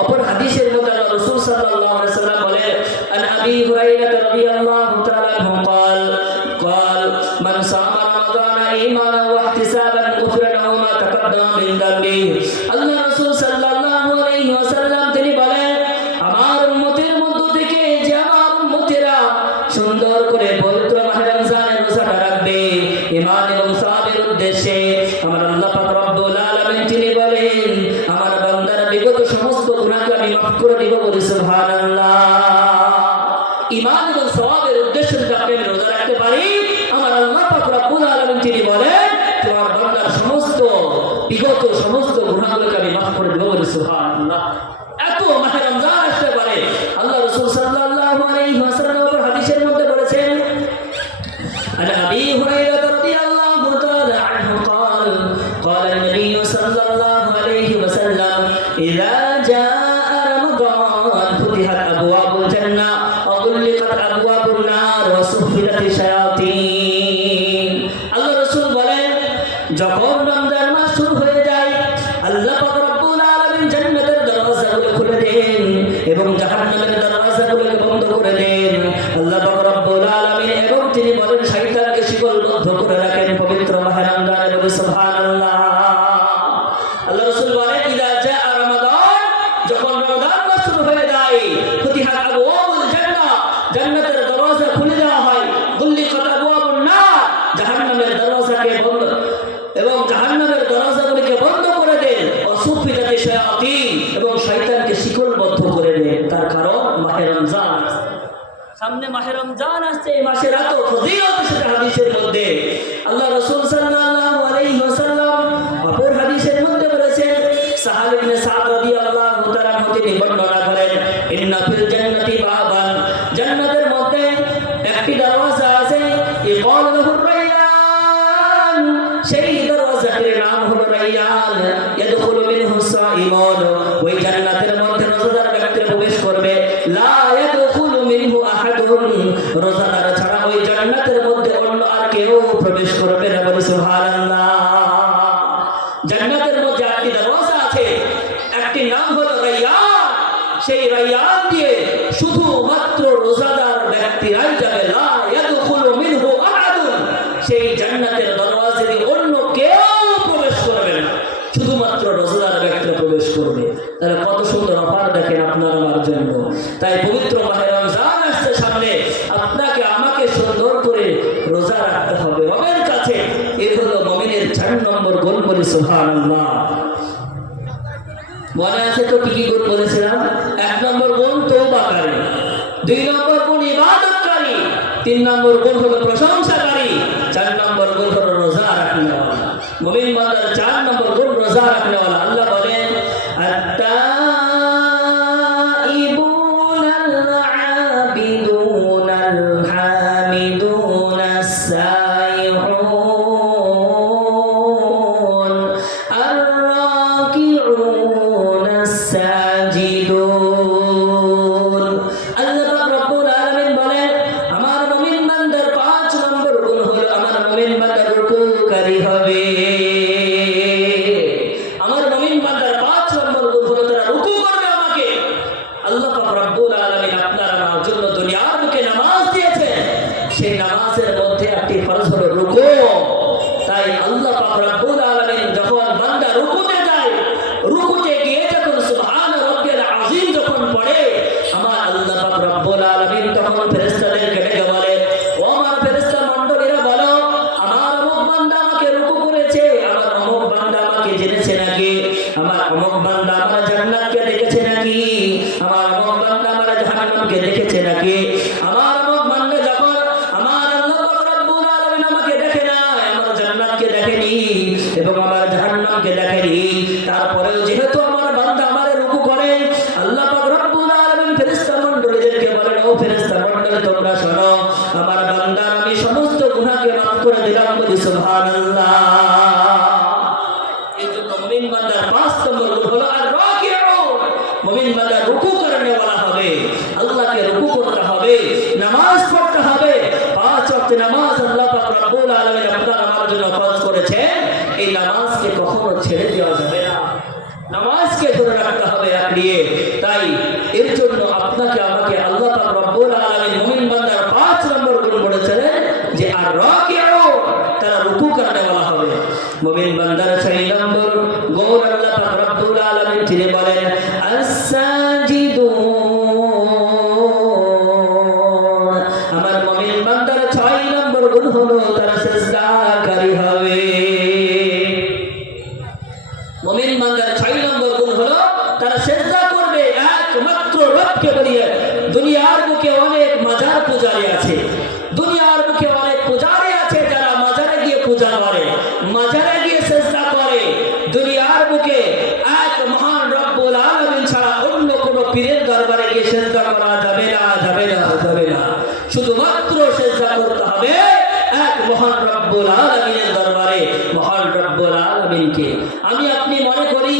অপর হাদিসের মধ্যে আল্লাহ রাসূল সাল্লাল্লাহু আলাইহি ওয়াসাল্লাম বলেন, আন আবি হুরায়রা রাদিয়াল্লাহু তাআলা আনহু قال من صام رمضان ايمانا واحتسابا غفر له ما تقدم من ذنبه। আল্লাহ রাসূল সাল্লাল্লাহু আলাইহি ওয়াসাল্লাম তিনি বলেন, আমার উম্মতের মধ্য থেকে যে আমার উম্মতেরা সুন্দর করে পবিত্র মাহে রমজানের রোজাটা রাখবে ঈমান এবং সওয়াবের উদ্দেশ্যে, আমার আল্লাহ পাক রব্বুল আলামিন তিনি বলেন, আমার বান্দার বিগত সমস্ত গুনাহকে আমি মাফ করে দেব। বলি সুবহানাল্লাহ। ঈমান এবং সওয়াবের উদ্দেশ্যে যদি আপনি রোজা রাখতে পারি, আমার আল্লাহ পাক রব্বুল আলামিন তিনি বলেন, তোমার বান্দার সমস্ত বিগত সমস্ত গুনাহগুলোকে আমি মাফ করে দেব। বলি সুবহানাল্লাহ। এত মাহে রমজান আসতে পারে। আল্লাহ রাসূল সাল্লাল্লাহু আলাইহি ওয়াসাল্লাম হাদিসের মধ্যে বলেছেন, আন আবি হুরায়রা রাদিয়াল্লাহু তাআলা আনহু قال قال النبي صلى الله عليه وسلم اذا جاء رمضان فتحت ابواب الجنه وغلقت ابواب النار وصفدت الشياطين। আল্লাহ রাসূল বলেন, যখন রমজান মাস শুরু হয়ে যায় আল্লাহ পাক রব্বুল আলামিন জান্নাতের দরজাগুলো খুলে দেন এবং জাহান্নামের দরজাগুলো বন্ধ করে দেন। আল্লাহ পাক রব্বুল আলামিন এবং তিনি বলেন, শয়তানকে শিকলবদ্ধ করে রাখেন পবিত্র মাহে রমজানের। বলি সুবহানাল্লাহ। আল্লাহ রাসূল বলেন, ইদা জা রমাদান, যখন রমাদান মাস শুরু হয়ে যায়, ফুতিহাত আবওয়াবুল জান্নাহ, জান্নাতের দরজা খুলে দেওয়া হয়, গুল্লিকাত আবওয়াবুন নার, জাহান্নামের দরজাকে বন্ধ এবং জাহান্নামের দরজাগুলিকে বন্ধ করে দেন, অসুফিদাতি শায়াতিন, এবং শয়তানকে শিকলবদ্ধ করে দেন। তার কারণ মাহে রমজান সামনে, মাহে রমজান আসছে। এই মাসের এত ফজিলত এসেছে হাদিসের মধ্যে। আল্লাহ রাসূল সাল্লাল্লাহু আলাইহি ওয়াসাল্লাম অপর হাদিসের মধ্যে বলেছেন, সাহাল ইবনে সাদ রাদিয়াল্লাহু তাআলা তিনি বর্ণনা করেন, ইন্না ফিল জান্নাতি বাবান, জান্নাতের মধ্যে একটি দরজা আছে, ইকাল লাহু রায়্যান, সেই দরজাটির নাম হলো রায়্যান, ইয়াদখুলু মিনহু সাইমুন, ওই জান্নাতের মধ্যে রোজাদার ব্যক্তি প্রবেশ করবে, লা ইয়াদখুলু মিনহু আহাদুন, রোজাদার ছাড়া ওই জান্নাতের মধ্যে অন্য আর কেউ প্রবেশ করবে না। বলি সুবহানাল্লাহ। জান্নাতের মধ্যে একটি দরজা আছে, একটি নাম হলো রায়্যান, সেই রায়্যান দিয়ে শুধুমাত্র রোজাদার ব্যক্তিরাই যাবে, লা ইয়াদখুলু মিনহু আহাদুন, সেই জান্নাতের দরজা দিয়ে অন্য কেউ প্রবেশ করবে না, শুধুমাত্র রোজাদার ব্যক্তিরা প্রবেশ করবে। তাহলে কত সুন্দর অফার দেখেন আপনার আমার জন্য। তাই পবিত্র মাহে রমজান আসছে সামনে, আপনাকে আমাকে সুন্দর করে রোজা রাখতে হবে রবের কাছে। এর হলো মুমিনের 4 নম্বর গুণ। বলি সুবহানাল্লাহ। মনে আছে তো কি কি গুণ বলেছিলাম? 1 নম্বর গুণ তওবাকারী, 2 নম্বর গুণ ইবাদতকারী, 3 নম্বর গুণ হলো প্রশংসাকারী, 4 নম্বর গুণ হলো রোজা রাখনেওয়ালা। মুমিন বান্দার 4 নম্বর গুণ রোজা রাখনেওয়ালা। আল্লাহ বলেন, আত-তাইবুনাল আবিদুনাল হামিদুনাস সাইহুন আর-রাকিউনাস সাজিদুন। আল্লাহ পাক রব্বুল আলামিন বলেন, আমার মুমিন বান্দার 5 নম্বর গুণ মুমিন বান্দা রুকুকারী হবে। আমার মুমিন বান্দার 5 নম্বর গুণ হলো তারা রুকু করবে আমাকে। আল্লাহ পাক রব্বুল আলামিন আপনার আমার জন্য দুনিয়ার বুকে নামাজ দিয়েছেন, সেই নামাজের মধ্যে একটি ফরজ হলো রুকু। তাই আল্লাহ পাক রব্বুল আলামিন যখন বান্দা রুকুতে যায়, রুকুতে গিয়ে যখন সুবহান রাব্বিল আযীম যখন পড়ে, আমার আল্লাহ পাক রব্বুল আলামিন তখন ফেরেশতাদেরকে ডেকে বলে, ও আমার ফেরেশতা মণ্ডলীরা বলো, আমার অমুক বান্দা আমাকে রুকু করেছে, আমার অমুক বান্দা আমাকে জেনেছে নাকি, আমার অমুক বান্দা আমার জান্নাতকে দেখেছে নাকি, আমার অমুক বান্দা আমার জাহান্নামকে দেখেছে নাকি। আমার অমুক বান্দা যখন আমার আল্লাহ পাক রব্বুল আলামিন আমাকে দেখে না, আমার জান্নাতকে দেখেনি এবং আমার জাহান্নামকে দেখেনি, তারপরেও যেহেতু আমার বান্দা আমারে রুকু করে, আল্লাহ পাক রব্বুল আলামিন ফেরেশতা মণ্ডলীদেরকে বলেন, ও ফেরেশতা মণ্ডলী তোমরা শোনো, আমার বান্দা আমি সমস্ত গুনাহকে মাফ করে দিলাম, বলি সুবহানাল্লাহ। এই জন্য মুমিন বান্দার 5 নম্বর গুণ হলো আর রাকিউ। মুমিন বান্দা রুকু করনে ওয়ালা হবে, আল্লাহকে রুকু করতে হবে, নামাজ পড়তে হবে। 5 ওয়াক্ত নামাজ আল্লাহ পাক রব্বুল আলামিন আপনার আমার জন্য ফরজ করেছেন, এই নামাজকে কখনো ছেড়ে দেওয়া যাবে না, নামাজকে ধরে রাখতে হবে আঁকড়িয়ে। তাই এর জন্য আপনাকে আমাকে আল্লাহ পাক রব্বুল আলামিন মুমিন বান্দার 5 নম্বর গুণ বলেছিলেন যে আর রাকিউ, তারা রুকু করনে ওয়ালা হবে। মুমিন বান্দার 6 নম্বর গুণ আল্লাহ পাক রব্বুল আলামিন তিনি বলেন আস-সাজিদুন। আমার মুমিন বান্দার 6 নম্বর গুণ হলো তারা সিজদাকারী হবে। মুমিন বান্দার 6 নম্বর গুণ হলো তারা সিজদা করবে একমাত্র রবকে বলিয়ে। দুনিয়ার বুকে অনেক মাজার পূজারী আছে, দুনিয়ার বুকে অনেক পূজারী আছে যারা মাজারে গিয়ে পূজা করে, মাজারে গিয়ে সিজদা করে। দুনিয়ার বুকে এক মহান রব্বুল আলামিন ছাড়া অন্য কোন পীরের দরবারে গিয়ে সিজদা করা যাবে না, যাবে না, যাবে না। শুধুমাত্র সিজদা করতে হবে এক মহান রব্বুল আলামিনের দরবারে, মহান রব্বুল আলামিনকে। আমি আপনি মনে করি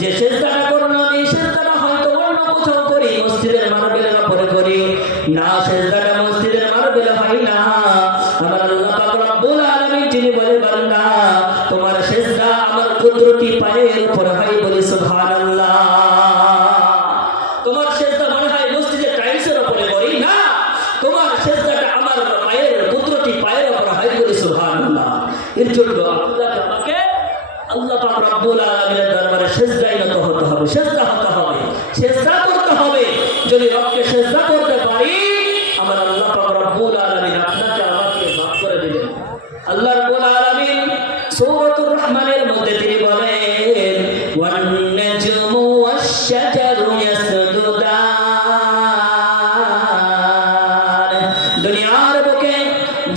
যে সিজদাটা করলাম, এই সিজদাটা হয়তো অন্য কোথাও করি, মসজিদের মার্বেলের উপরে করি না, সিজদাটা মসজিদের মার্বেলে হয় না। আমার আল্লাহ পাক রব্বুল আলামিন তিনি বলে, বান্দা তোমার সিজদা আমার কুদরতি পায়ের উপরে হয়, বলি সুবহানাল্লাহ। তোমার সিজদা মনে হয় মসজিদের টাইলসের উপরে করি না, তোমার সিজদাটা আমার পায়ের কুদরতি পায়ের উপরে হয়, বলি সুবহানাল্লাহ। এর জন্য আপনাকে আমাকে আল্লাহ পাক রব্বুল আলামিনের দরবারে সিজদায় নত হতে হবে, সিজদা হতে হবে, সিজদা করতে হবে। যদি রবকে সিজদা করতে পারি, আমার আল্লাহ পাক রব্বুল আলামিন আপনাকে আমাকে মাফ করে দিবেন। আল্লাহ রাব্বুল আলামিন সূরাতুর রহমানের মধ্যে তিনি বলেন, ওয়ান নাজমু ওয়াশ-শাজারু ইয়াসজুদান। দুনিয়ার বুকে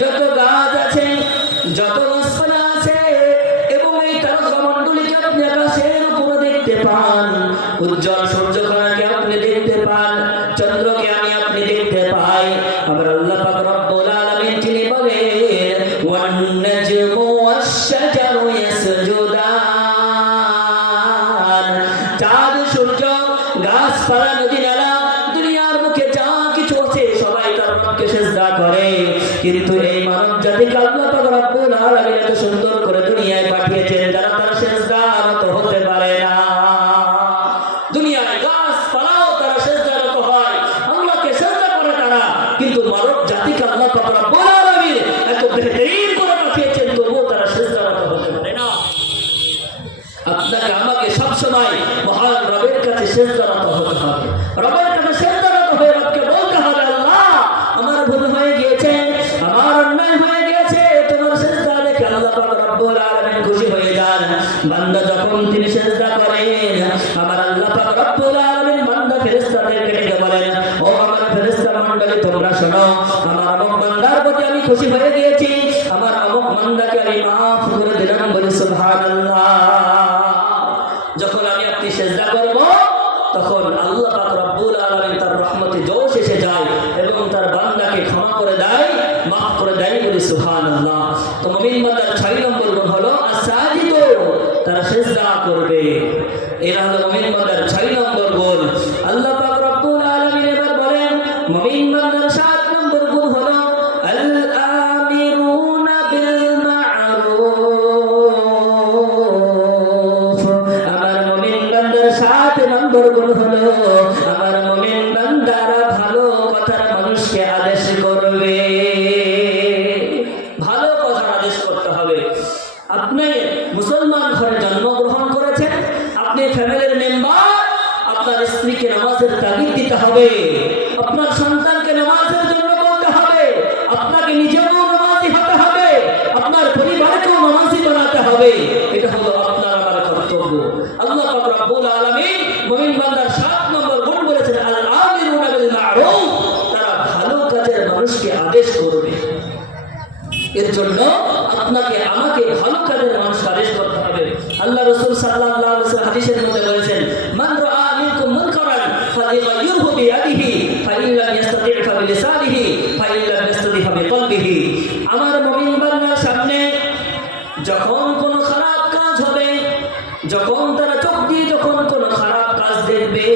যত গাছ আছে, যত গাছপালা আছে এবং এই তারকামণ্ডলীকে আপনি আকাশের উপরে দেখতে পান, উজ্জ্বল সূর্যকণাকে আপনি দেখতে পান, চন্দ্রকে আমি আপনি দেখতে পাই। আবার আল্লাহ পাক রব্বুল আলামিন তিনি বলেন, ওয়ান নাজমু ওয়াশ-শাজারু ইয়াসজুদান। চাঁদ, সূর্য, গাছপালা, নদী নালা, দুনিয়ার মুখে যা কিছু আছে সবাই তার রবকে সিজদা করে। কিন্তু এই মানব জাতিকে আল্লাহ পাক রব্বুল আলামিন এত সুন্দর করে দুনিয়ায় পাঠিয়েছেন যারা তার সিজদারত হতে পারে না। দুনিয়ায় গাছপালাও তারা সিজদারত হয়, আল্লাহকে সিজদা করে তারা, কিন্তু মানব জাতিকে আল্লাহ পাক রব্বুল আলামিন এত বেহতরিন করে পাঠিয়েছেন, তবুও তারা সিজদারত হতে পারে না। আপনাকে আমাকে সবসময় মহান রবের কাছে সিজদারত হতে হবে, রবের কাছে সিজদারত হয়ে রবকে বলতে হবে, আল্লাহ আমার ভুল হয়ে গিয়েছে, আমার অন্যায় হয়ে গিয়েছে। তোমার সিজদা দেখে আল্লাহ পাক রব্বুল আলামিন খুশি হয়ে যান। বান্দা যখন তিনি সিজদা করেন, আমার আল্লাহ পাক রব্বুল আলামিন বান্দা ফেরেশতাদেরকে ডেকে বলেন, ও আমার ফেরেশতা মণ্ডলী তোমরা শোনো, আমার অমুক বান্দার প্রতি আমি খুশি হয়ে গিয়েছি, আমার অমুক বান্দাকে আমি মাফ করে দিলাম, বলি সুবহানাল্লাহ। যখন আমি আপনি সিজদা করব, তখন আল্লাহ পাক রব্বুল আলামিন তার রহমতে জোশ এসে যায় এবং তার বান্দাকে ক্ষমা করে দেয়, মাফ করে দেয়, বলি সুবহানাল্লাহ। তো মুমিন বান্দার 6 নম্বর গুণ হলো আস-সাজিদু, তারা সিজদা করবে। এরা হলো মুমিন বান্দার 6 নম্বর গুণ। আল্লাহ পাক রব্বুল আলামিন এবার বলেন, মুমিন বান্দার 7 নম্বর গুণ হলো আল-আমিরুনা বিল আপনি মুসলমান ঘরে জন্মগ্রহণ করেছেন, আপনি ফ্যামিলির মেম্বার, আপনার স্ত্রীকে নামাজের তাগিদ দিতে হবে, আপনার সন্তানকে নামাজের জন্য বলতে হবে, আপনাকে নিজেও নামাজি হতে হবে, আপনার পরিবারকেও নামাজি বানাতে হবে। এটা হলো আপনার আমার কর্তব্য। আল্লাহ পাক রব্বুল আলামিন মুমিন বান্দার 7 নম্বর গুণ বলেছেন, আল আমিরুনা বিল মা'রুফ, তারা ভালো কাজের মানুষকে আদেশ করবে। এর জন্য আপনাকে আমাকে ভালো কাজের মানুষ আদেশ করতে হবে। আল্লাহ রাসূল সাল্লাল্লাহু আলাইহি ওয়াসাল্লাম হাদিসের মধ্যে বলেছেন, মান রাআ মিনকুম মুনকারান ফালিগায়্যিরহু বিয়াদিহি ফাইন লাম ইস্তাতি' ফাবিলিসানিহি ফাইন লাম ইস্তাতি' ফাবিকলবিহি। আমার মুমিন বান্দার সামনে যখন কোনো খারাপ কাজ হবে, যখন তারা চোখ দিয়ে যখন কোনো খারাপ কাজ দেখবে,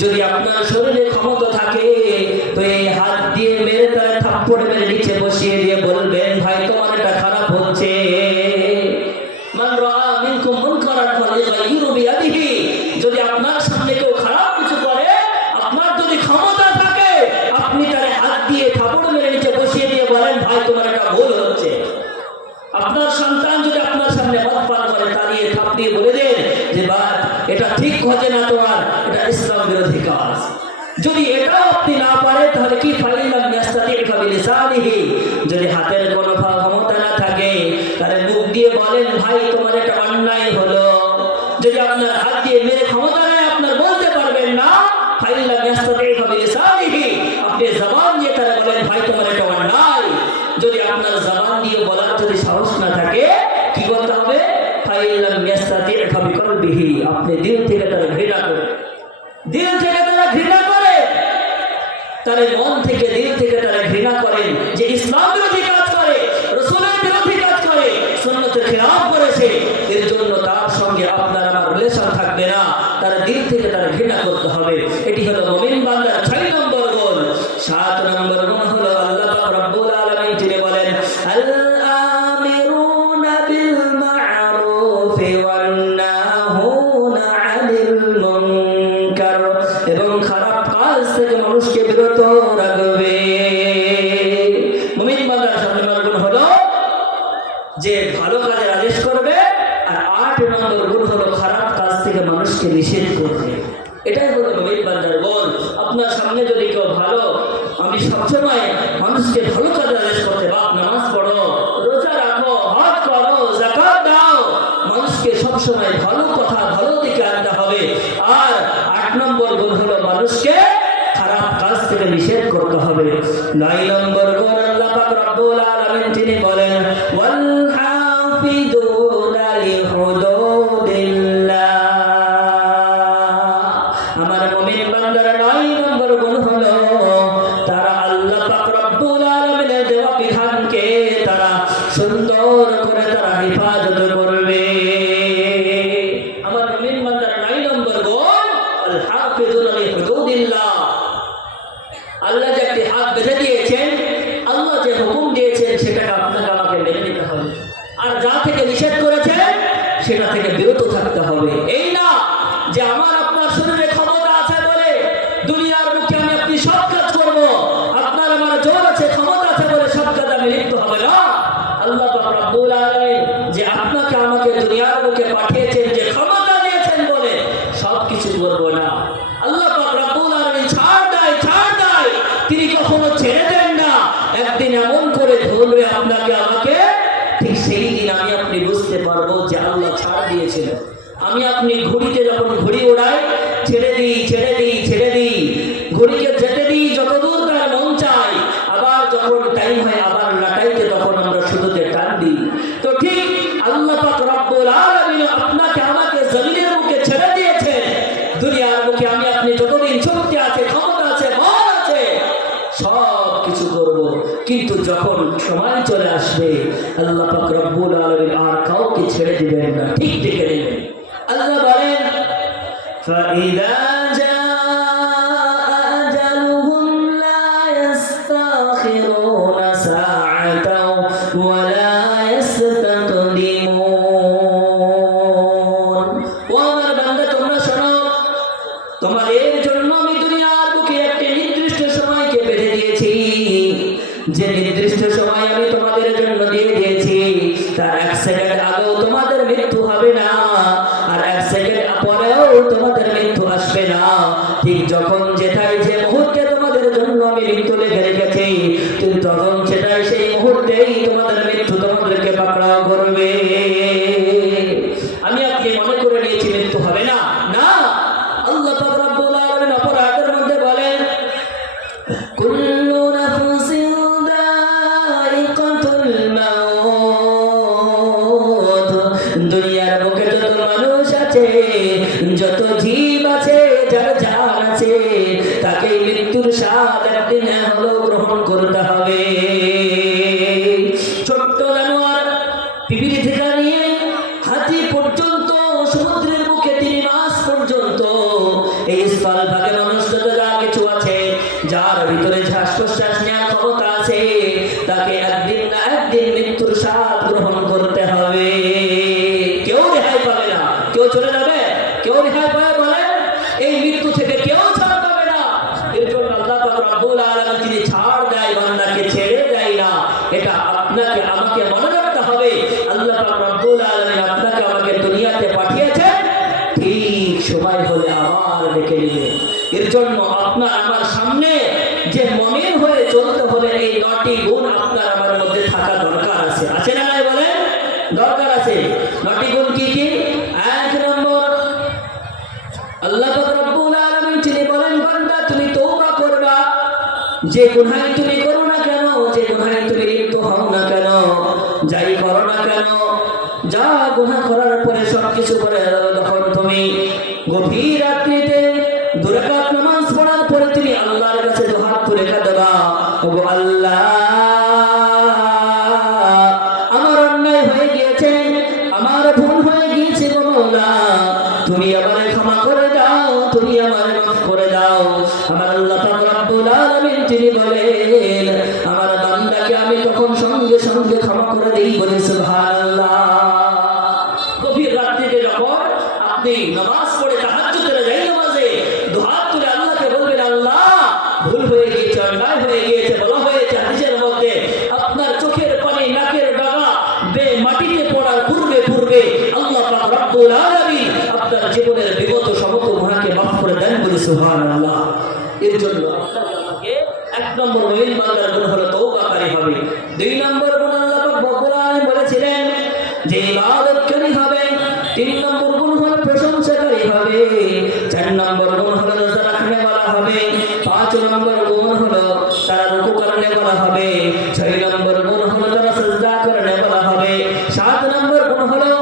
যদি আপনার শরীরে ক্ষমতা থাকে তো এই হাত দিয়ে মেরে তারা থাপ্পড় মেরে নিচে বসিয়ে দিয়ে বলবেন, ভাই তোমার এটা খারাপ হচ্ছে। মান রাআ মিনকুম মুনকারান ফালিগায়্যিরহু বিয়াদিহি, যদি আপনার সামনে কেউ খারাপ কিছু করে, আপনার যদি ক্ষমতা থাকে, আপনি তার হাত দিয়ে থাপ্পড় মেরে নিচে বসিয়ে দিয়ে বলেন, ভাই তোমার এটা ভুল হচ্ছে। আপনার সন্তান যদি আপনার সামনে মদ পান করে, তাড়িয়ে থাপড়িয়ে বলে দেন যে ভাই এটা ঠিক হচ্ছে না, তোমার এটা ইসলাম বিরোধী কাজ। যদি এটাও আপনি না পারেন তাহলে কি ফাইলাম ইয়াস্তাতি' ফাবিলিসানিহি, যদি হাতের কোনো ক্ষমতা না থাকে তাহলে মুখ দিয়ে বলেন, ভাই তোমার এটা অন্যায় হলো। যদি আপনার হাত দিয়ে মেরে ক্ষমতা নেই, আপনার বলতে পারবেন না, ফাইলাম ইয়াস্তাতি' ফাবিলিসানিহি, আপনি জবান দিয়ে তারা বলেন, ভাই তোমার এটা অন্যায়। যদি আপনার জবান দিয়ে বলার যদি সাহস না থাকে, কি করতে হবে? ফাইলাম ইয়াস্তাতি' ফাবিকলবিহি, আপনি দিল থেকে তারা ঘৃণা করে, দিল থেকে তারা ঘৃণা করে, তার মন থেকে দিল থেকে তারা ঘৃণা করেন যে ইসলাম বিরোধী কাজ করে, রাসূলের বিরোধী কাজ করে, সুন্নতের খেলাফ করেছে, এর জন্য তার সঙ্গে আপনার আমার রিলেশন থাকবে না, তার দিল থেকে তারা ঘৃণা করতে হবে। এটি হলো মুমিন বান্দার 6 নম্বর গুণ। 7 নম্বর গুণ হলো আল্লাহ পাক রব্বুল আলামিন তিনি বলেন, আল আমিরুনা বিল মা'রুফ ওয়ান নাহুনা আনিল মুনকার, এবং খারাপ কাজ থেকে মানুষকে বিরত রাখবে। মুমিন বান্দার 7 নম্বর গুণ হলো যে ভালো কাজের আদেশ করবে, আর 8 নম্বর গুণ হলো খারাপ কাজ থেকে মানুষকে নিষেধ করবে। এটাই হলো মুমিন বান্দার গুণ। আপনার সামনে যদি কেউ ভালো, আমি সবসময় মানুষকে ভালো কাজের আদেশ করতে, বাপ নামাজ পড়ো, রোজা রাখো, হজ করো, যাকাত দাও, মানুষকে সবসময় ভালো কথা, ভালো দিকে আনতে হবে। আর 8 নম্বর গুণ হলো মানুষকে খারাপ কাজ থেকে নিষেধ করতে হবে। 9 নম্বর গুণ আল্লাহ পাক রব্বুল আলামিন তিনি বলেন, ওয়াল হাফিজুনা লিহুদুদিল্লাহ। আমার মুমিন বান্দার 9 নম্বর গুণ হলো তারা আল্লাহ পাক রব্বুল আলামিনের দেওয়া বিধানকে তারা সুন্দর করে তারা হেফাজত করবে। আমার মুমিন বান্দার 9 নম্বর গুণ আল হাফিজুনা লিহুদুদিল্লাহ। আল্লাহ যে একটি হাত বেঁধে দিয়েছেন, আল্লাহ যে হুকুম দিয়েছেন সেটাকে আপনাকে আমাকে মেনে নিতে হবে, আর যা থেকে নিষেধ করেছেন সেটা থেকে বিরত থাকতে হবে। এই না যে আমার আপনার শরীরে ক্ষমতা আছে বলে দুনিয়ার মুখে আমি আপনি সব কাজ করব, আপনার আমার জোর আছে, ক্ষমতা আছে বলে সব কাজ আমি লিপ্ত হবে না। আল্লাহ পাক রব্বুল আলামিন যে আপনাকে আমাকে দুনিয়ার মুখে পাঠিয়েছেন, যে ক্ষমতা দিয়েছেন বলে সব কিছু করব না। আল্লাহ পাক রব্বুল আলামিন ছাড় দেয়, তিনি কখনো ছেড়ে দেন না। একদিন এমন করে ধরবে আপনাকে আমাকে, ঠিক সেই দিন আমি আপনি বুঝতে পারবো যে আল্লাহ ছাড় দিয়েছিল। আমি আপনি ঘুড়িতে যখন ঘুড়ি ওড়াই, ছেড়ে দিই, ঘুড়িকে যেতে দিই যতদূর তার মন চায়, আবার যখন টাইম হয় আবার লাটাইতে তখন আমরা শুধুতে টান দিই। তো ঠিক আল্লাহ পাক রব্বুল আলামিন আপনাকে আমাকে জমিনের মুখে ছেড়ে দিয়েছেন, দুনিয়ার মুখে আমি আপনি যতদিন শক্তি আছে, ক্ষমতা আছে, বল আছে, সব কিছু করব। কিন্তু যখন সময় চলে আসবে আল্লাহ পাক রব্বুল আলামিন আর কাউকে ছেড়ে দিবেন না, ঠিক দেখে নেবেন। আল্লাহ বলেন, ফাইদা জাআ আজালুহুম লা ইস্তাখিরুনা সাআতাও ওয়া লা ইস্তাকদিমুন। ও আমার বান্দা, তোমরা শোনো, তোমাদের জন্য আমি দুনিয়ার বুকে একটি নির্দিষ্ট সময়কে বেঁধে দিয়েছি। যে নির্দিষ্ট সময় আমি তোমাদের জন্য দিয়ে দিয়েছি, তার 1 সেকেন্ড হবে না, আর এক সেকেন্ড পরেও তোমাদের মৃত্যু আসবে না। ঠিক যখন যেটাই যে মুহূর্তে তোমাদের জন্য আমি মৃত্যু লিখে রেখেছি, কিন্তু তখন সেটাই সেই মুহূর্তেই তোমাদের মৃত্যু তোমাদেরকে পাকড়াও করবে। আমি আপনি মনে করে নিয়েছি মৃত্যু হবে না, না। আল্লাহ পাক রব্বুল আলামিন অপর আয়াতের মধ্যে বলেন, কুল্লু নাফসিন যায়িকাতুল মাউত। দুনিয়ার বুকে যত মানুষ আছে, যত জীব আছে, যার জান আছে, তাকে মৃত্যুর স্বাদ একদিন হলেও গ্রহণ করতে হবে। ছোট্ট জানোয়ার পিপিলি থেকে নিয়ে হাতি পর্যন্ত, সমুদ্রের বুকে 3 মাস পর্যন্ত এই স্থল ভাগে মানুষ যত যা কিছু আছে, যার ভিতরে শ্বাস প্রশ্বাস নেওয়ার ক্ষমতা আছে, তাকে একদিন না একদিন মৃত্যুর স্বাদ গ্রহণ করতে হবে। কেউ রেহাই পাবে না। কেউ চলে যাবে? কেউ রেহাই পাবে বলে? এই মৃত্যু থেকে কেউ ছাড় পাবে না। এর জন্য আল্লাহ পাক রব্বুল আলামিন তিনি ছাড় দেয়, বান্দাকে ছেড়ে দেয় না। এটা আপনাকে আমাকে মনে রাখতে হবে। আল্লাহ পাক রব্বুল আলামিন আপনাকে আমাকে দুনিয়াতে পাঠিয়েছেন, ঠিক সময় হলে আবার ডেকে নেবে। এর জন্য আপনার আমার সামনে যে মনের হয়ে চলতে হলে এই 9টি গুণ আপনার আমার মধ্যে থাকা দরকার আছে। আছে না নাই বলেন? দরকার আছে। 9টি গুণ কি কি? 1 নম্বর, আল্লাহ পাক রব্বুল আলামিন তিনি বলেন, বান্দা তুমি তওবা করবা। যে গুনাহ তুমি করো না কেন, যে গুনাহ তুমি লিপ্ত হও না কেন, যাই করো না কেন, যা গুনাহ করার পরে সবকিছু করে তখন তুমি গভীর রাত্রিতে 2 রাকাত নামাজ পড়ার পরে তুমি আল্লাহর কাছে দুহাত তুলে কাঁদবা, ওগো আল্লাহ, আমার অন্যায় হয়ে গিয়েছে, আমার ভুল হয়ে গিয়েছে গো মাওলা, তুমি আমারে ক্ষমা করে দাও, তুমি আমারে মাফ করে দাও। আমার আল্লাহ পাক রব্বুল আলামিন তিনি বলেন, আমার বান্দাকে আমি তখন সঙ্গে সঙ্গে ক্ষমা করে দেই। বলে সুবহানাল্লাহ। গভীর রাত্রিতে যখন আপনি নামাজ পড়ে তাহাজ্জুদের যাই নামাজে দুহাত তুলে আল্লাহকে বলবেন, আল্লাহ ভুল হয়ে গিয়েছে, অন্যায় হয়ে গিয়েছে, বলা হয়েছে হাদিসের মধ্যে, আপনার চোখের পানি নাকের ডাগা মাটিতে পড়ার পূর্বে পূর্বে আল্লাহ পাক রব্বুল আলামিন আপনার জীবনের বিগত সমস্ত গুনাহকে মাফ করে দেন। বলে সুবহানাল্লাহ। এর জন্য আপনাকে আমাকে 1 নম্বর মুমিন বান্দার গুণ হলো তওবাকারী হবে। 2 নম্বর গুণ আল্লাহ পাক রব্বুল আলামিন বলেছিলেন যে ইবাদতকারী হবে। 3 নম্বর গুণ হলো প্রশংসাকারী হবে। 4 নম্বর গুণ হলো রোজা রাখনে वाला হবে। 5 নম্বর গুণ হলো তারা রুকু করনে वाला হবে। 6 নম্বর গুণ হলো তারা সিজদা করনে वाला হবে। 7 নম্বর গুণ হলো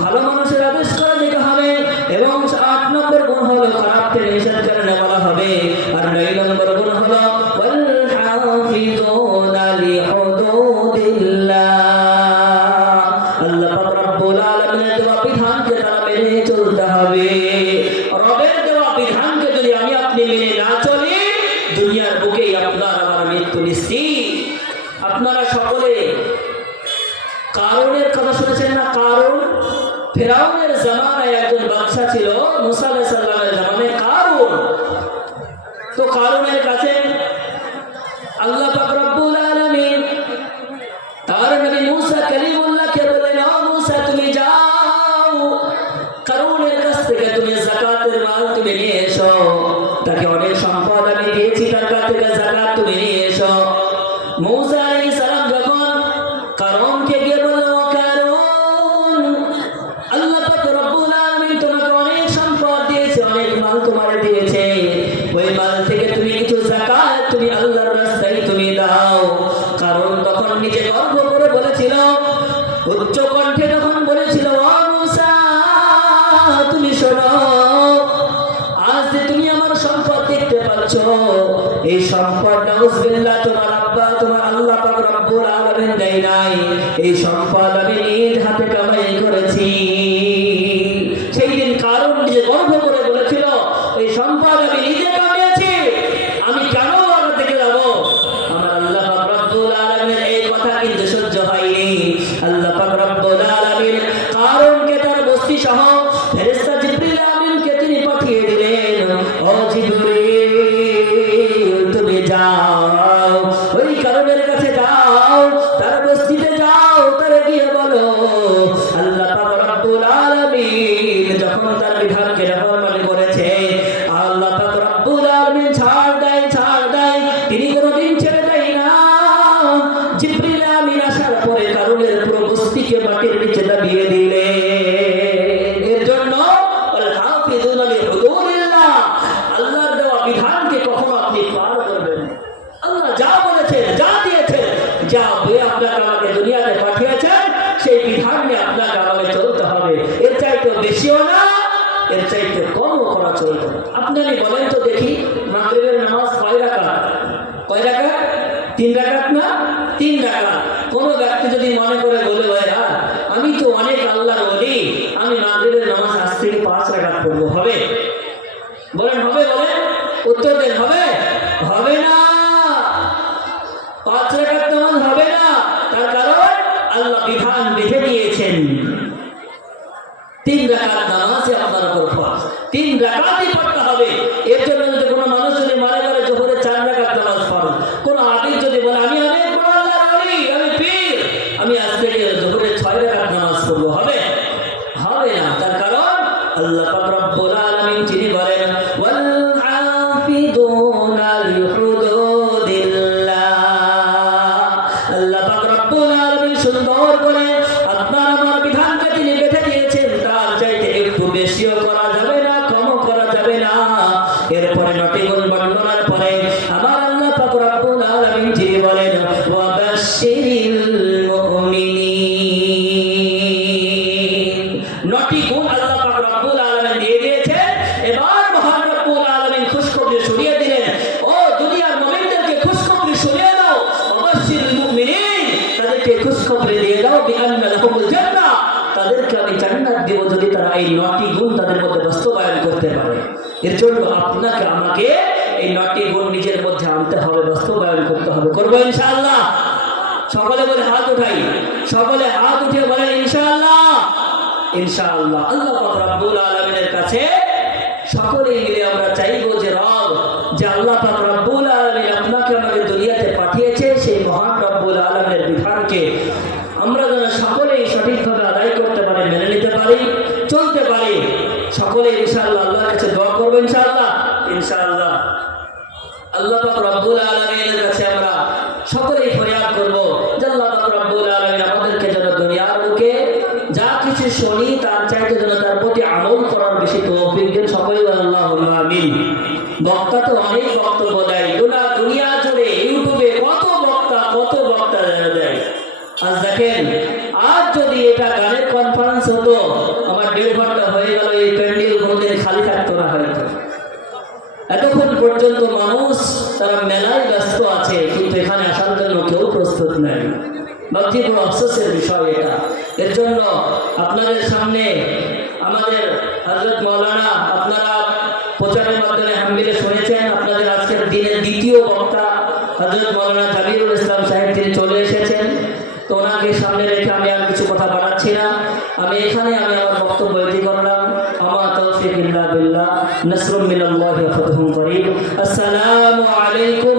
ভালো মানুষের আদেশ করা দিতে হবে, এবং 8 নম্বর গুণ হলো খারাপ থেকে নিষেধ করনে वाला হবে। আর 9 নম্বর গুণ হলো ওয়াল হাফিজুনা লিহুদুদিল্লাহ। আল্লাহ পাক রব্বুল আলামিনের দেওয়া বিধানকে তারা মেনে চলতে হবে। রবের দেওয়া বিধানকে যদি আমি আপনি মেনে না চলি, দুনিয়ার বুকেই আপনার আমার মৃত্যু নিশ্চিত। আপনারা সকলে কারুনের কথা শুনেছেন না? কারুন ফেরাউনের জামানায় একজন বাদশা ছিল, মুসা আলাইহিস সালামের জামানায় কারুন। তো কারুনের কাছে আল্লাহ পাক রব্বুল আলামিন তার নবী মুসা কালিমুল্লাহকে বললেন, ও মুসা তুমি যাও কারুনের কাছ থেকে তুমি যাকাতের মাল তুমি নিয়ে এসো, তাকে অনেক সম্পদ আমি দিয়েছি, তার কাছ থেকে যাকাত তুমি নিয়ে এসো। মুসা আলাইহিস সালাম যখন কারুনকে গিয়ে বলল, কারুন, আল্লাহ পাক রব্বুল আলামিন তোমাকে অনেক সম্পদ দিয়েছে, অনেক মাল তোমারে দিয়েছে, ওই মাল থেকে তুমি কিছু যাকাত তুমি আল্লাহর রাস্তায় তুমি দাও। কারণ তখন নিজে গর্ব করে বলেছিল, উচ্চ কণ্ঠে তখন বলেছিল, ও মুসা তুমি শোনো, আজ যে তুমি আমার সম্পদ দেখতে পাচ্ছ, এই সম্পদ নাউজুবিল্লাহ তোমার আব্বা তোমার আল্লাহ পাক রব্বুল আলামিন দেয় নাই, এই সম্পদ আমি নিজ হাতে কামাই করেছি। সেই দিন কারণ নিজে গর্ব করে বলেছিল, এই সম্পদ আমি নিজে কামিয়েছি, আমি কেন আল্লাহ থেকে যাবো? আমার আল্লাহ পাক রব্বুল আলামিনের এই কথা কিন্তু সহ্য হয়নি। আল্লাহ পাক রব্বুল আলামিন কারণকে তার বস্তি সহ ফেরেশতা জিবরিল আমিনকে তিনি পাঠিয়ে দিলেন, ও জিবরিল তুমি যাও, ওই কারণের কাছে যাও, তার বস্তিতে যাও, তারে গিয়ে বলো আল্লাহ পাক রব্বুল স্ত্রীকে মাটির নিচে নামিয়ে দিলেন। এর জন্য হাফিজুনা লিহুদুরিল্লাহ, আল্লাহর দেওয়া বিধানকে কখনো আপনি পার করবেন না। আল্লাহ যা বলেছেন, যা দিয়েছেন, যা হয়ে আপনাকে আমাকে দুনিয়াতে পাঠিয়েছেন, সেই বিধান নিয়ে আপনাকে আমাকে চলতে হবে। এর চাইতে বেশিও না, এর চাইতে কমও করা চলবে না। আপনারই বলেন তো দেখি, মাগরিবের নামাজ কয় রাকাত? কয় রাকাত? 3 রাকাত না? 3 রাকাত। কোন ব্যক্তি যদি মনে করে বলে ভাই আমি তো অনেক আল্লাহর ওলি, আমি মাগরিবের নামাজ আজ থেকে 5 রাকাত পড়বো, হবে? বলেন হবে? বলেন, উত্তর দেন, হবে? হবে না, 5 রাকাত নামাজ হবে না। তার কারণ আল্লাহ বিধান বেঁধে দিয়েছেন 3 রাকাত নামাজে আপনার উপর ফরজ, 3 রাকাতই পড়তে হবে। এর জন্য যদি কোনো মানুষ যদি মনে করে জোহরে 4 রাকাত নামাজ ফরজ, কোন হাদিস যদি বলে আমি অনেক বড় আল্লাহর ওলি, আমি পীর, আমি আজ থেকে জোহরে 6 রাকাত নামাজ পড়বো, হবে? হবে না। তার কারণ আল্লাহ পাক রব্বুল আলামিন তিনি বলেন ওয়াল হাফিজুনা লিহুদুদিল্লাহ, আল্লাহ পাক রব্বুল আলামিন সুন্দর করে আপনার আমার বিধানকে তিনি বেঁধে দিয়েছেন। তার চাইতে একটু বেশিও করা যাবে না, কমও করা যাবে না। এরপরে 9টি গুণ বর্ণনার পরে আমার আল্লাহ পাক রব্বুল আলামিন তিনি বলেন ওয়া বাশশিরিল মুমিনিন। 9টি গুণ আল্লাহ পাক রব্বুল আলামিন দিয়ে দিয়েছেন। এবার মহান রব্বুল আলামিন খুশখবরি শুনিয়ে দিলেন, ও দুনিয়ার মুমিনদেরকে খুশখবরি শুনিয়ে দাও, ওয়া বাশশিরিল মুমিনিন, তাদেরকে খুশখবরি দিয়ে দাও বিআন্না লাহুমুল জান্নাহ, তাদেরকে আমি জান্নাত দেব যদি তারা এই 9টি গুণ তাদের মধ্যে বাস্তবায়ন করতে পারে। এর জন্য আপনাকে আমাকে এই 9টি গুণ নিজের মধ্যে আনতে হবে, বাস্তবায়ন করতে হবে। করবো ইনশাআল্লাহ? সকলে বলে হাত উঠাই, সকলে হাত উঠিয়ে বলেন ইনশাআল্লাহ। ইনশাআল্লাহ। আল্লাহ পাক রব্বুল আলামিনের কাছে সকলেই মিলে আমরা চাইবো যে রব, যে আল্লাহ পাক রব্বুল আলামিন আপনাকে আমাদের দুনিয়াতে পাঠিয়েছে, সেই মহান রব্বুল আলামিনের বিধানকে আমরা যেন সকলেই সঠিকভাবে আদায় করতে পারি, মেনে নিতে পারি, চলতে পারি। সকলে ইনশাআল্লাহ আল্লাহর কাছে দোয়া করবো ইনশাআল্লাহ। ইনশাআল্লাহ আল্লাহ পাক রব্বুল আলামিনের কাছে আমরা সকলেই ফরিয়াদ করব যে আল্লাহ পাক রব্বুল আলামিন আমাদেরকে যেন দুনিয়ার বুকে যা কিছু শুনি তার চাইতে যেন তার প্রতি আমল করার বেশি তৌফিক দেন। সকলেই আল্লাহুম্মা আমিন। বক্তা তো অনেক বক্তব্য দেয়, দুনিয়া জুড়ে ইউটিউবে কত বক্তা দেয়। আজ দেখেন, আজ যদি এটা গানের কনফারেন্স হতো, আমার 1.5 ঘন্টা হয়ে গেল, এই প্যান্ডেল কোনদিন খালি থাকতো না হয়তো। এতক্ষণ পর্যন্ত মানুষ তারা মেলায় ব্যস্ত আছে, কিন্তু এখানে আসার জন্য কেউ প্রস্তুত নেই। ভাবছি বড় আফসোসের বিষয় এটা। এর জন্য আপনাদের সামনে আমাদের হযরত মাওলানা, আপনারা প্রচারের মাধ্যমে হামবিলে শুনেছেন, আপনাদের আজকের দিনের দ্বিতীয় বক্তা হযরত মাওলানা জাবিরুল ইসলাম সাহেব তিনি চলে এসেছেন। তো ওনাকে সামনে রেখে আমি আর কিছু কথা বাড়াচ্ছি না, আমি আমার বক্তব্য এটি করলাম। আমা তাওফীক ইল্লা বিল্লাহ, নাসরুম মিনাল্লাহি ওয়া ফাতহুন করিব। আসসালামু আলাইকুম।